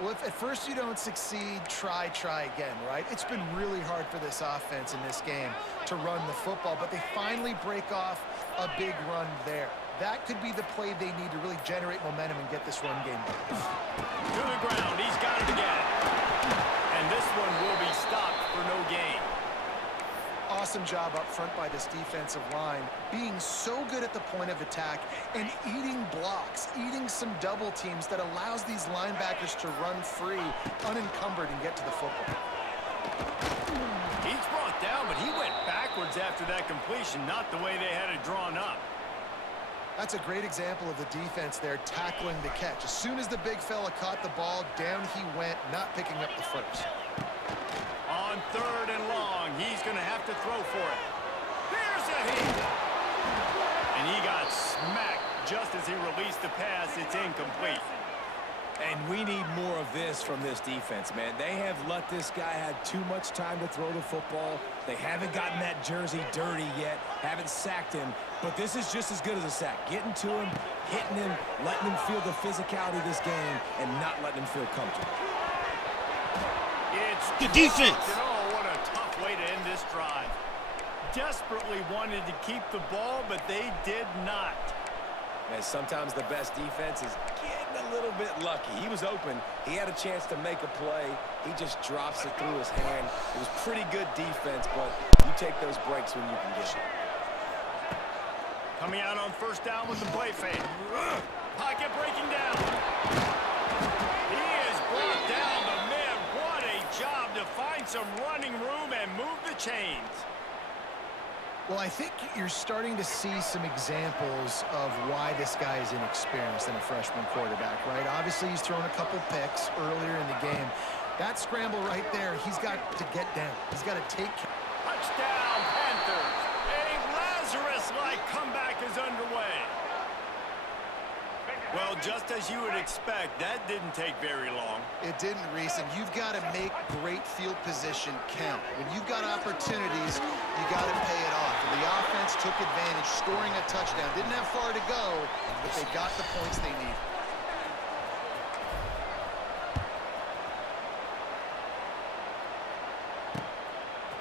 Well, if at first you don't succeed, try again, right? It's been really hard for this offense in this game to run the football, but they finally break off a big run there. That could be the play they need to really generate momentum and get this run game going. To the ground. He's got it again. And this one will be stopped for no gain. Awesome job up front by this defensive line, being so good at the point of attack and eating blocks, eating some double teams that allows these linebackers to run free, unencumbered, and get to the football. He's brought down, but he went backwards after that completion, not the way they had it drawn up. That's a great example of the defense there tackling the catch. As soon as the big fella caught the ball, down he went, not picking up the first. On third and long, he's going to have to throw for it. Here's a hit. And he got smacked just as he released the pass. It's incomplete. And we need more of this from this defense, man. They have let this guy have too much time to throw the football. They haven't gotten that jersey dirty yet, haven't sacked him. But this is just as good as a sack. Getting to him, hitting him, letting him feel the physicality of this game, and not letting him feel comfortable. It's good defense. And oh, what a tough way to end this drive. Desperately wanted to keep the ball, but they did not. And sometimes the best defense is getting a little bit lucky. He was open. He had a chance to make a play. He just drops it through his hand. It was pretty good defense, but you take those breaks when you can get it. Coming out on first down with the play fake. Pocket breaking down. He is brought down, but man, what a job to find some running room and move the chains. Well, I think you're starting to see some examples of why this guy is inexperienced in a freshman quarterback, right? Obviously, he's thrown a couple picks earlier in the game. That scramble right there, he's got to get down. He's got to take care. Touchdown, Panthers. A Lazarus-like comeback is underway. Well, just as you would expect, that didn't take very long. It didn't, Reese, and you've got to make great field position count. When you've got opportunities, you got to pay it off. And the offense defense took advantage, scoring a touchdown. Didn't have far to go, but they got the points they need.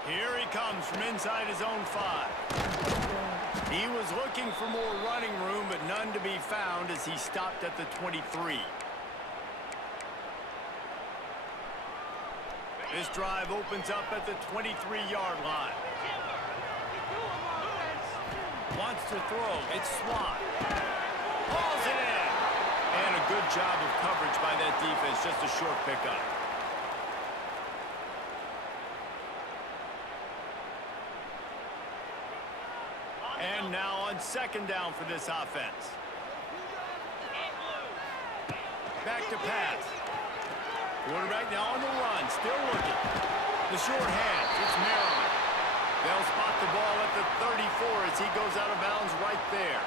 Here he comes from inside his own 5. He was looking for more running room, but none to be found as he stopped at the 23. This drive opens up at the 23-yard line. Wants to throw. It's Swan. Hauls it in. And a good job of coverage by that defense. Just a short pickup. And now on second down for this offense. Back to pass. Quarterback now on the run, still looking. The short hand, it's Maryland. They'll spot the ball at the 34 as he goes out of bounds right there.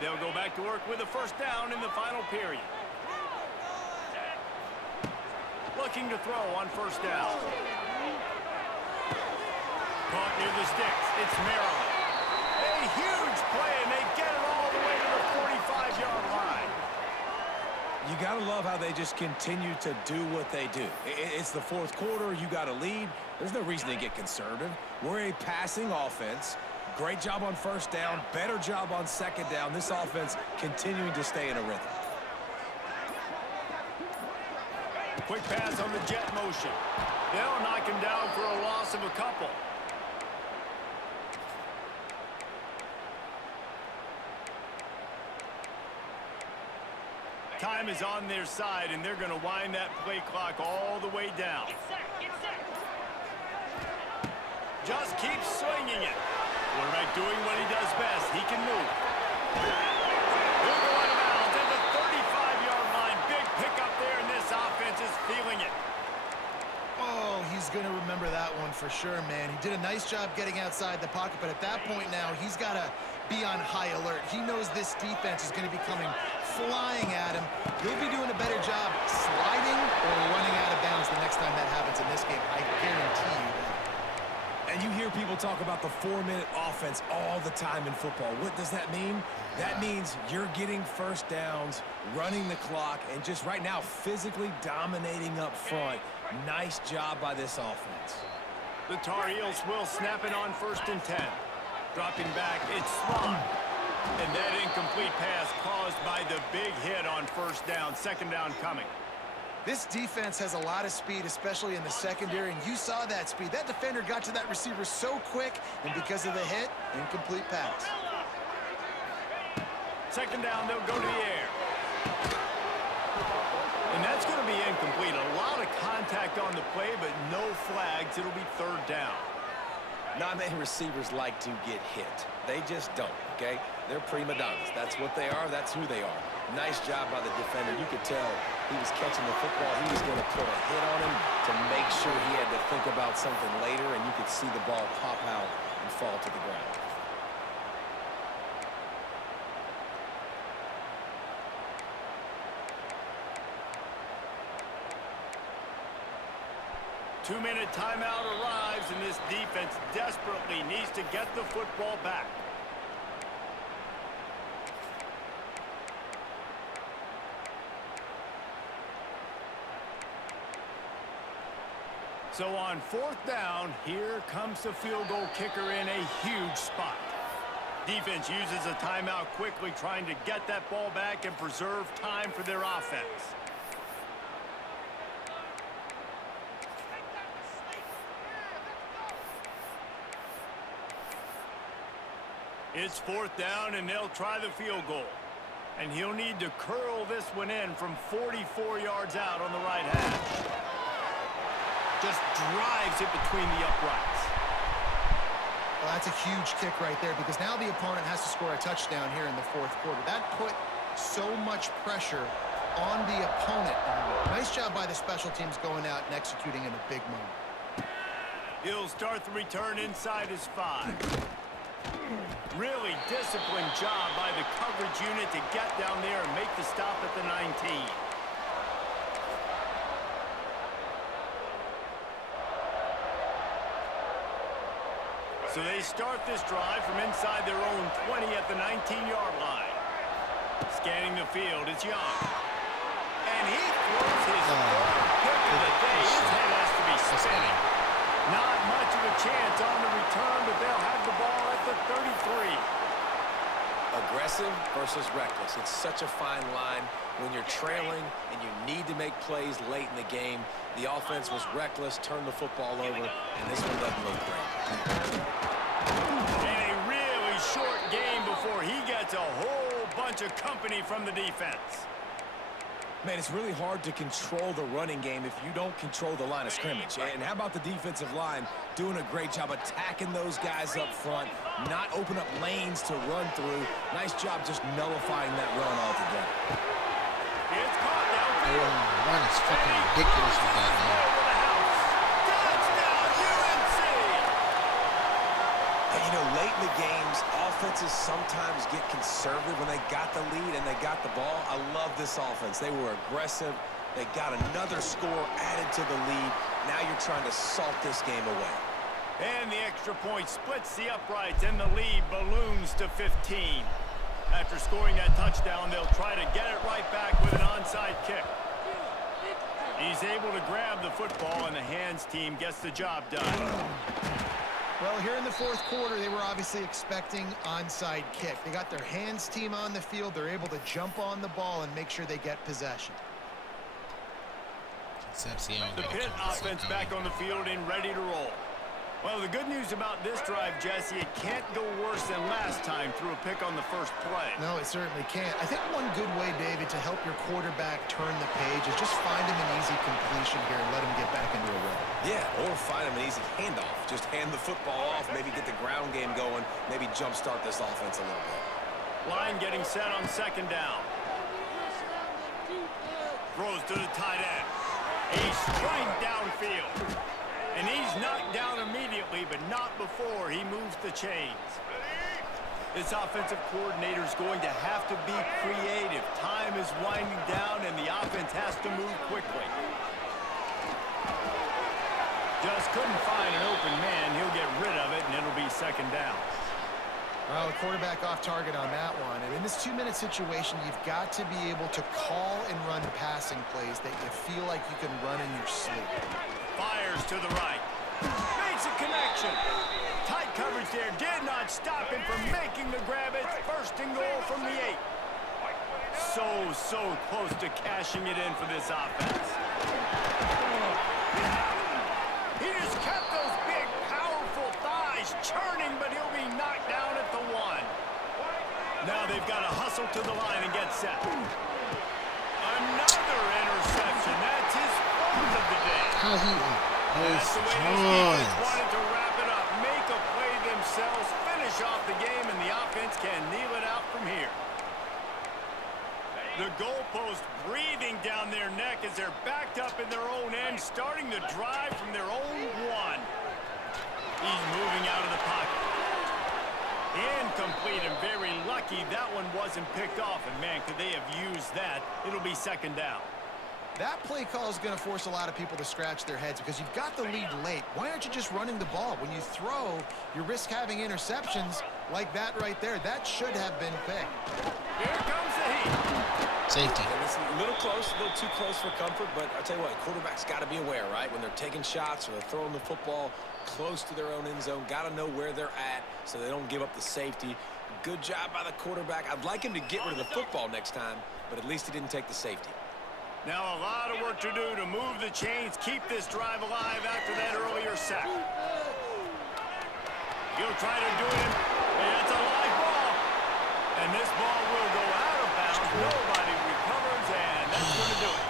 They'll go back to work with a first down in the final period. Looking to throw on first down. Caught near the sticks. It's Maryland. A huge play, and they get it all the way to the 45-yard line. You got to love how they just continue to do what they do. It's the fourth quarter. You got to lead. There's no reason to get conservative. We're a passing offense. Great job on first down. Better job on second down. This offense continuing to stay in a rhythm. Quick pass on the jet motion. They'll knock him down for a loss of a couple. Time is on their side, and they're going to wind that play clock all the way down. Just keep swinging it. Quarterback doing what he does best. He can move. They're going out to the 35-yard line. Big pickup there, and this offense is feeling it. Oh, he's going to remember that one for sure, man. He did a nice job getting outside the pocket, but at that point now, he's got to be on high alert. He knows this defense is going to be coming flying at him. He'll be doing a better job sliding or running out of bounds the next time that happens in this game. I guarantee you that. And you hear people talk about the 4-minute offense all the time in football. What does that mean? That means you're getting first downs, running the clock, and just right now physically dominating up front. Nice job by this offense. The Tar Heels will snap it on 1st and 10. Dropping back, it's Swan. And that incomplete pass caused by the big hit on first down. Second down coming. This defense has a lot of speed, especially in the secondary, and you saw that speed. That defender got to that receiver so quick, and because of the hit, incomplete pass. Second down, they'll go to the air. And that's going to be incomplete. A lot of contact on the play, but no flags. It'll be third down. Not many receivers like to get hit. They just don't, okay? They're prima donnas. That's what they are. That's who they are. Nice job by the defender. You could tell he was catching the football. He was going to put a hit on him to make sure he had to think about something later, and you could see the ball pop out and fall to the ground. Two-minute timeout arrives, and this defense desperately needs to get the football back. So on 4th down, here comes the field goal kicker in a huge spot. Defense uses a timeout quickly, trying to get that ball back and preserve time for their offense. It's 4th down, and they'll try the field goal. And he'll need to curl this one in from 44 yards out on the right hash. Just drives it between the uprights. Well, that's a huge kick right there because now the opponent has to score a touchdown here in the 4th quarter. That put so much pressure on the opponent. Nice job by the special teams going out and executing in a big moment. He'll start the return inside his 5. Really disciplined job by the coverage unit to get down there and make the stop at the 19. So they start this drive from inside their own 20 at the 19-yard line. Scanning the field, it's Young. And he throws his pick of the day. His head has to be spinning. Not much of a chance on the return, but they'll have the ball at the 33. Aggressive versus reckless. It's such a fine line when you're trailing and you need to make plays late in the game. The offense was reckless, turned the football over, and this one doesn't look great. And a really short game before he gets a whole bunch of company from the defense. Man, it's really hard to control the running game if you don't control the line of scrimmage. And how about the defensive line doing a great job attacking those guys up front, not open up lanes to run through. Nice job just nullifying that run altogether. It's caught downfield. Run is fucking ridiculous with that man. Touchdown, UNC! And you know, late in the games, offenses sometimes get conservative when they got the lead and they got the ball. I love this offense. They were aggressive. They got another score added to the lead. Now you're trying to salt this game away. And the extra point splits the uprights, and the lead balloons to 15. After scoring that touchdown, they'll try to get it right back with an onside kick. He's able to grab the football, and the hands team gets the job done. Well, here in the fourth quarter, they were obviously expecting onside kick. They got their hands team on the field. They're able to jump on the ball and make sure they get possession. The Pitt offense back on the field and ready to roll. Well, the good news about this drive, Jesse, it can't go worse than last time through a pick on the first play. No, it certainly can't. I think one good way, David, to help your quarterback turn the page is just find him an easy completion here and let him get back into a rhythm. Yeah, or find him an easy handoff. Just hand the football off, maybe get the ground game going, maybe jumpstart this offense a little bit. Line getting set on second down. Throws to the tight end. He's straight downfield. And he's knocked down immediately, but not before he moves the chains. This offensive coordinator is going to have to be creative. Time is winding down, and the offense has to move quickly. Just couldn't find an open man. He'll get rid of it, and it'll be second down. Well, the quarterback off target on that one. And in this 2-minute situation, you've got to be able to call and run passing plays that you feel like you can run in your sleep. Fires to the right. Makes a connection. Tight coverage there. Did not stop him from making the grab. It's first and goal from the 8. So close to cashing it in for this offense. He just kept those big, powerful thighs churning, but he'll be knocked down at the 1. Now they've got to hustle to the line and get set. Another interception. That's his fourth of the day. How he That's the way this defense wanted to wrap it up. Make a play themselves, finish off the game, and the offense can kneel it out from here. The goalpost breathing down their neck as they're backed up in their own end, starting the drive from their own 1. He's moving out of the pocket. Incomplete, and very lucky that one wasn't picked off. And, man, could they have used that? It'll be second down. That play call is going to force a lot of people to scratch their heads because you've got the lead late. Why aren't you just running the ball? When you throw, you risk having interceptions like that right there. That should have been picked. Here comes the heat. Safety. And it's a little close, a little too close for comfort, but I'll tell you what, quarterback's got to be aware, right? When they're taking shots or they're throwing the football close to their own end zone, got to know where they're at so they don't give up the safety. Good job by the quarterback. I'd like him to get rid of the football next time, but at least he didn't take the safety. Now a lot of work to do to move the chains, keep this drive alive after that earlier sack. He'll try to do it. It's a live ball. And this ball will go out of bounds. Nobody recovers, and that's going to do it.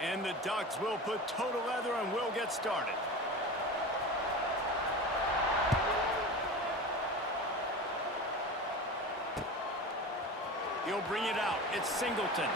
And the Ducks will put total leather and will get started. He'll bring it out. It's Singleton.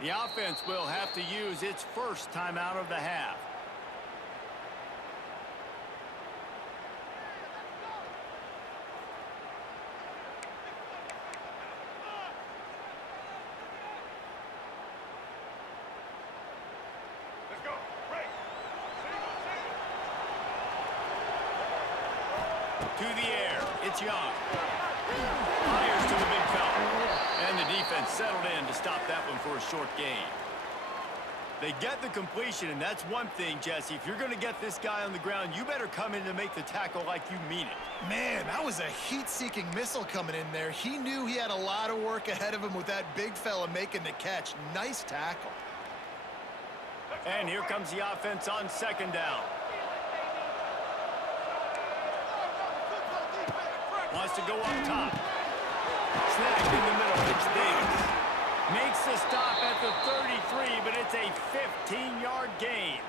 The offense will have to use its first timeout of the half. Let's go. Break. To the air. It's Young. Fires to the big fella. And the defense settled in to stop that one for a short gain. They get the completion, and that's one thing, Jesse. If you're going to get this guy on the ground, you better come in to make the tackle like you mean it. Man, that was a heat-seeking missile coming in there. He knew he had a lot of work ahead of him with that big fella making the catch. Nice tackle. And here comes the offense on second down. Wants to go up top. Snagged in the middle. It's Davis. Makes the stop at the 33, but it's a 15-yard gain.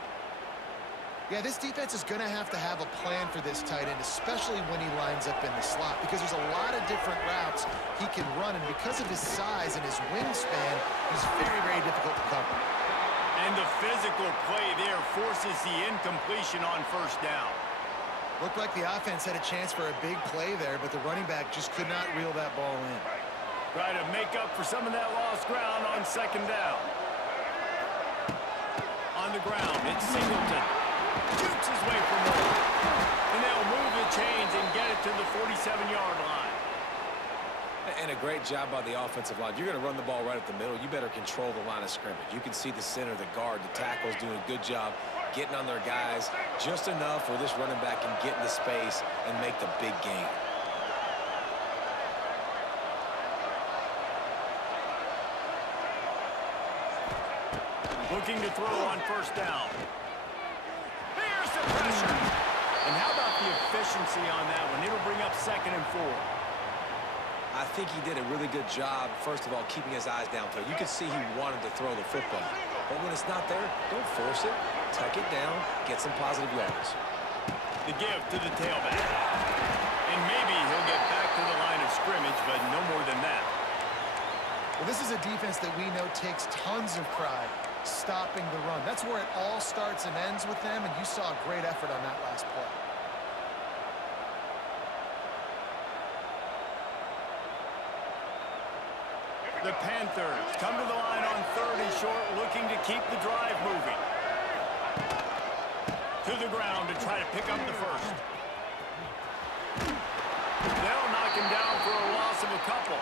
Yeah, this defense is going to have a plan for this tight end, especially when he lines up in the slot, because there's a lot of different routes he can run, and because of his size and his wingspan, he's very, very difficult to cover. And the physical play there forces the incompletion on first down. Looked like the offense had a chance for a big play there, but the running back just could not reel that ball in. Try to make up for some of that lost ground on second down. On the ground, it's Singleton. Shoots his way for more. And they'll move the chains and get it to the 47-yard line. And a great job by the offensive line. You're going to run the ball right up the middle. You better control the line of scrimmage. You can see the center, the guard, the tackles doing a good job getting on their guys just enough where this running back can get into space and make the big gain. Looking to throw on first down. There's the pressure. And how about the efficiency on that one? It'll bring up 2nd and 4. I think he did a really good job, first of all, keeping his eyes downfield. You could see he wanted to throw the football. But when it's not there, don't force it. Tuck it down, get some positive yards. The give to the tailback. And maybe he'll get back to the line of scrimmage, but no more than that. Well, this is a defense that we know takes tons of pride stopping the run. That's where it all starts and ends with them, and you saw a great effort on that last play. The Panthers come to the line on 3rd and short, looking to keep the drive moving. To the ground to try to pick up the first. They'll knock him down for a loss of a couple.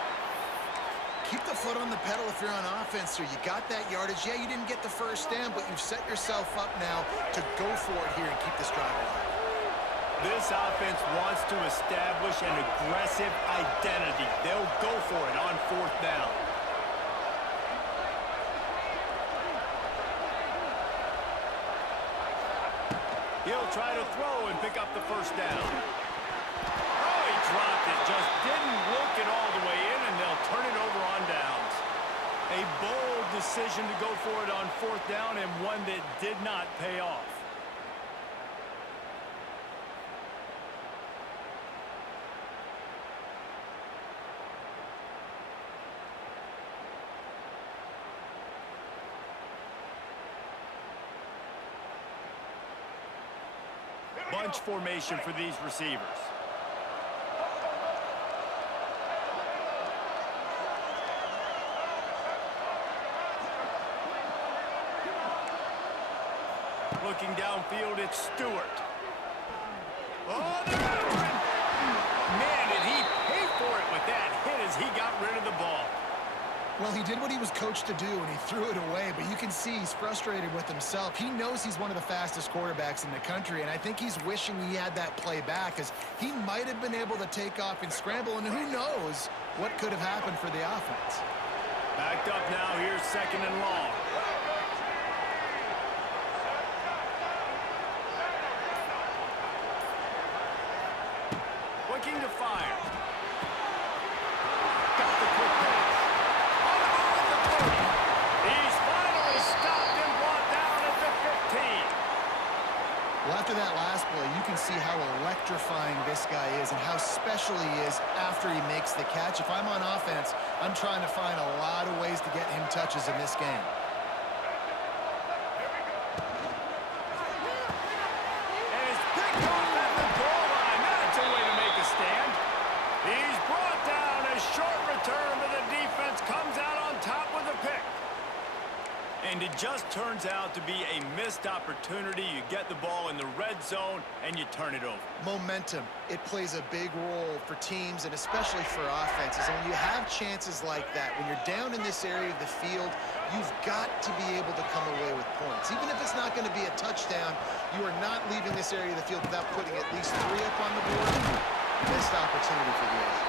Keep the foot on the pedal if you're on offense, sir. You got that yardage. Yeah, you didn't get the first down, but you've set yourself up now to go for it here and keep this drive alive. This offense wants to establish an aggressive identity. They'll go for it on 4th down. He'll try to throw and pick up the first down. Oh, he dropped it. Just didn't look it all the way in, and they'll turn it over on downs. A bold decision to go for it on 4th down, and one that did not pay off. Bunch formation for these receivers. Looking downfield, it's Stewart. Oh, they're after him. Man, did he pay for it with that hit as he got rid of the ball. Well, he did what he was coached to do, and he threw it away, but you can see he's frustrated with himself. He knows he's one of the fastest quarterbacks in the country, and I think he's wishing he had that play back, as he might have been able to take off and scramble, and who knows what could have happened for the offense. Backed up now, here's 2nd and long. Looking to fire. Got the quick pass. On the move at the 30. He's finally stopped and brought down at the 15. Well, after that last play, you can see how electrifying this guy is and how special he is after he makes the catch. If I'm on offense, I'm trying to find a lot of ways to get him touches in this game. And it's picked off at the goal line. That's a way to make a stand. He's brought down. A short return, but the defense comes out on top with a pick. And it just turns out to be a missed opportunity. You get the ball in the red zone, and you turn it over. Momentum, it plays a big role for teams and especially for offenses. And when you have chances like that, when you're down in this area of the field, you've got to be able to come away with points. Even if it's not going to be a touchdown, you are not leaving this area of the field without putting at least 3 up on the board. Missed opportunity for the edge.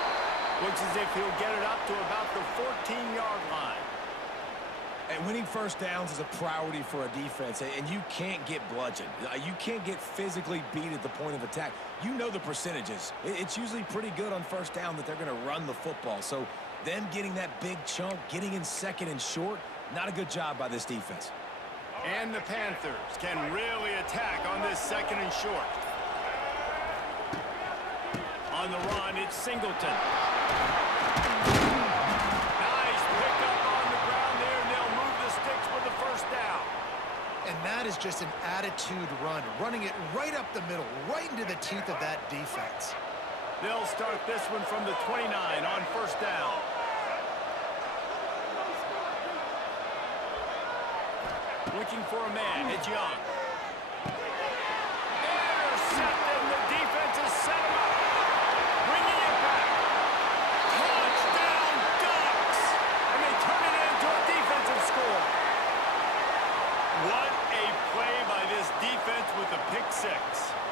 Looks as if he'll get it up to about the 14-yard line. And winning first downs is a priority for a defense, and you can't get bludgeoned. You can't get physically beat at the point of attack. You know the percentages. It's usually pretty good on first down that they're going to run the football. So them getting that big chunk, getting in 2nd and short, not a good job by this defense. And the Panthers can really attack on this 2nd and short. On the run, it's Singleton. And that is just an attitude run, running it right up the middle, right into the teeth of that defense. They'll start this one from the 29 on first down. Looking for a man, it's Young. Intercepted, the defense has set him up. Bringing it back. Touchdown Ducks! And they turn it into a defensive score. What a play by this defense with a pick 6.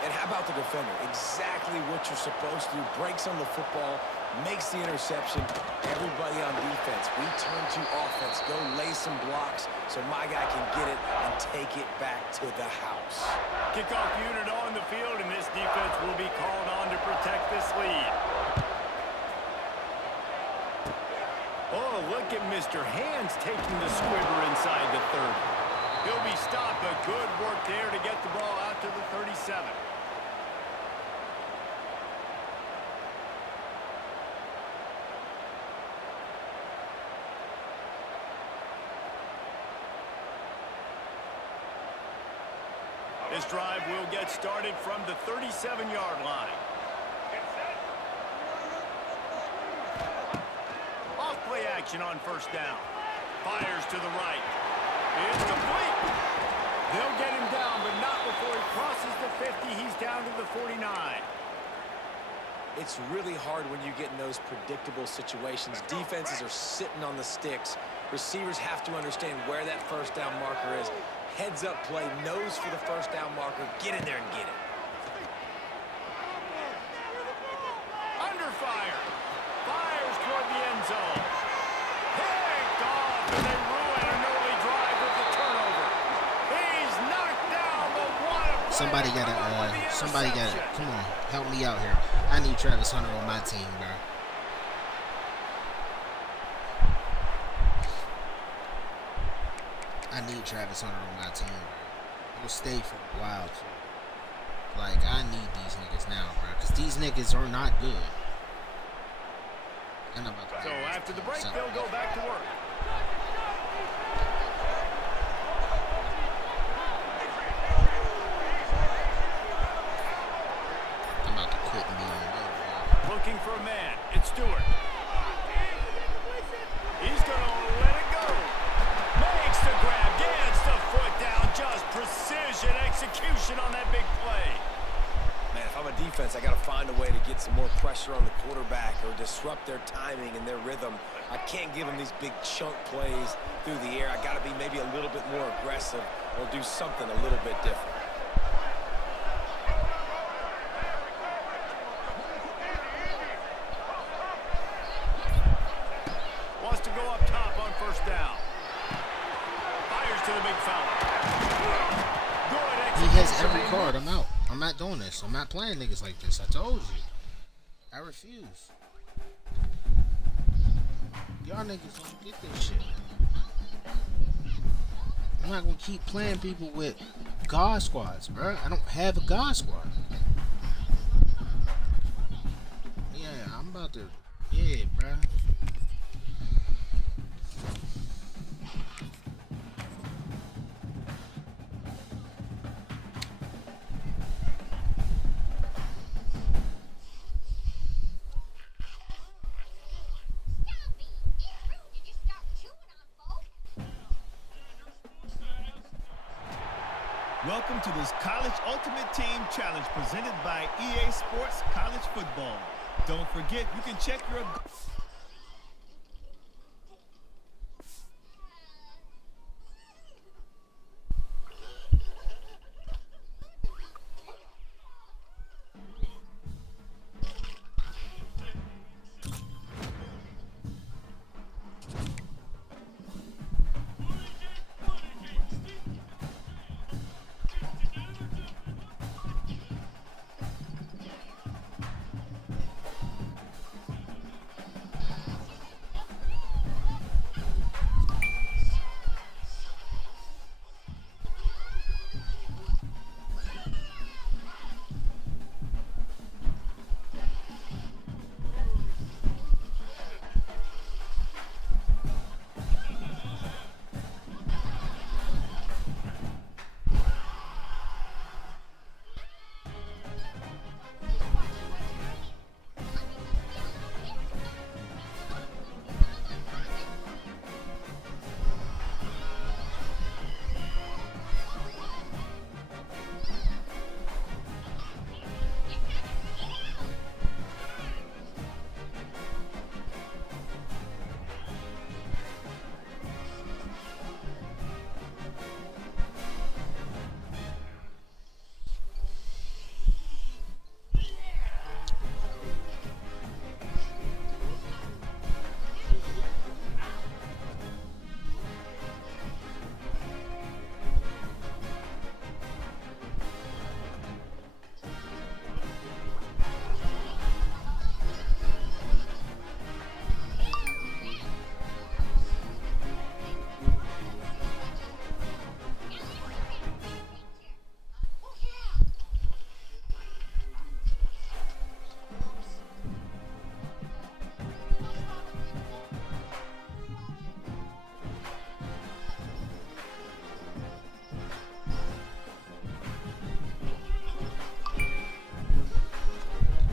And how about the defender? Exactly what you're supposed to do. Breaks on the football, makes the interception. Everybody on defense, we turn to offense. Go lay some blocks so my guy can get it and take it back to the house. Kickoff unit on the field, and this defense will be called on to protect this lead. Oh, look at Mr. Hands taking the squibber inside the 30. He'll be stopped, but good work there to get the ball out to the 37. This drive will get started from the 37-yard line. Off play action on first down. Fires to the right. It's complete. They'll get him down, but not before he crosses the 50. He's down to the 49. It's really hard when you get in those predictable situations. Defenses are sitting on the sticks. Receivers have to understand where that first down marker is. Heads up play, nose for the first down marker. Get in there and get it. Under fire. Fires toward the end zone. Picked off, and they ruin an early drive with the turnover. He's knocked down, but what a play. Somebody gotta, come on, help me out here. I need Travis Hunter on my team, bro. I need Travis Hunter on my team, bro. He'll stay for a while, too. Like, I need these niggas now, bro, because these niggas are not good. So after the break, they'll go back to work. I'm about to quit and be on good. Looking for a man. It's Stewart. He's going to let it go. Makes the grab. Gets the foot down. Just precision execution on that big play. Man, if I'm a defense, I got to find a way to get some more pressure on the quarterback or disrupt their timing and their rhythm. I can't give them these big chunk plays through the air. I got to be maybe a little bit more aggressive or do something a little bit different. Wants to go up top on first down. Fires to the big fella. He has every card. I'm out. I'm not doing this. I'm not playing niggas like this. I told you. I refuse. Y'all niggas don't get this shit. I'm not gonna keep playing people with God squads, bro. I don't have a God squad. Yeah, I'm about to. Yeah, bro. Welcome to this College Ultimate Team Challenge presented by EA Sports College Football. Don't forget, you can check your...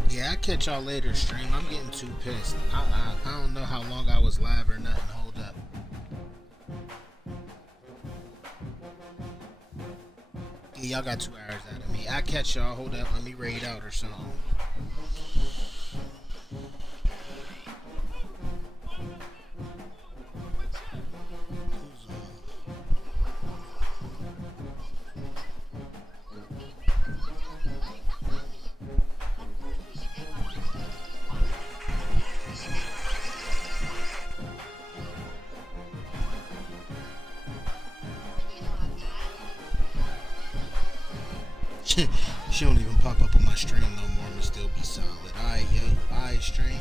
Yeah, I'll catch y'all later stream. I'm getting too pissed. I don't know how long I was live or nothing. Hold up. Yeah, y'all got 2 hours out of me. I'll catch y'all. Hold up. Let me raid out or something. She don't even pop up on my stream no more. I'ma still be solid. Alright, yo. Alright, stream.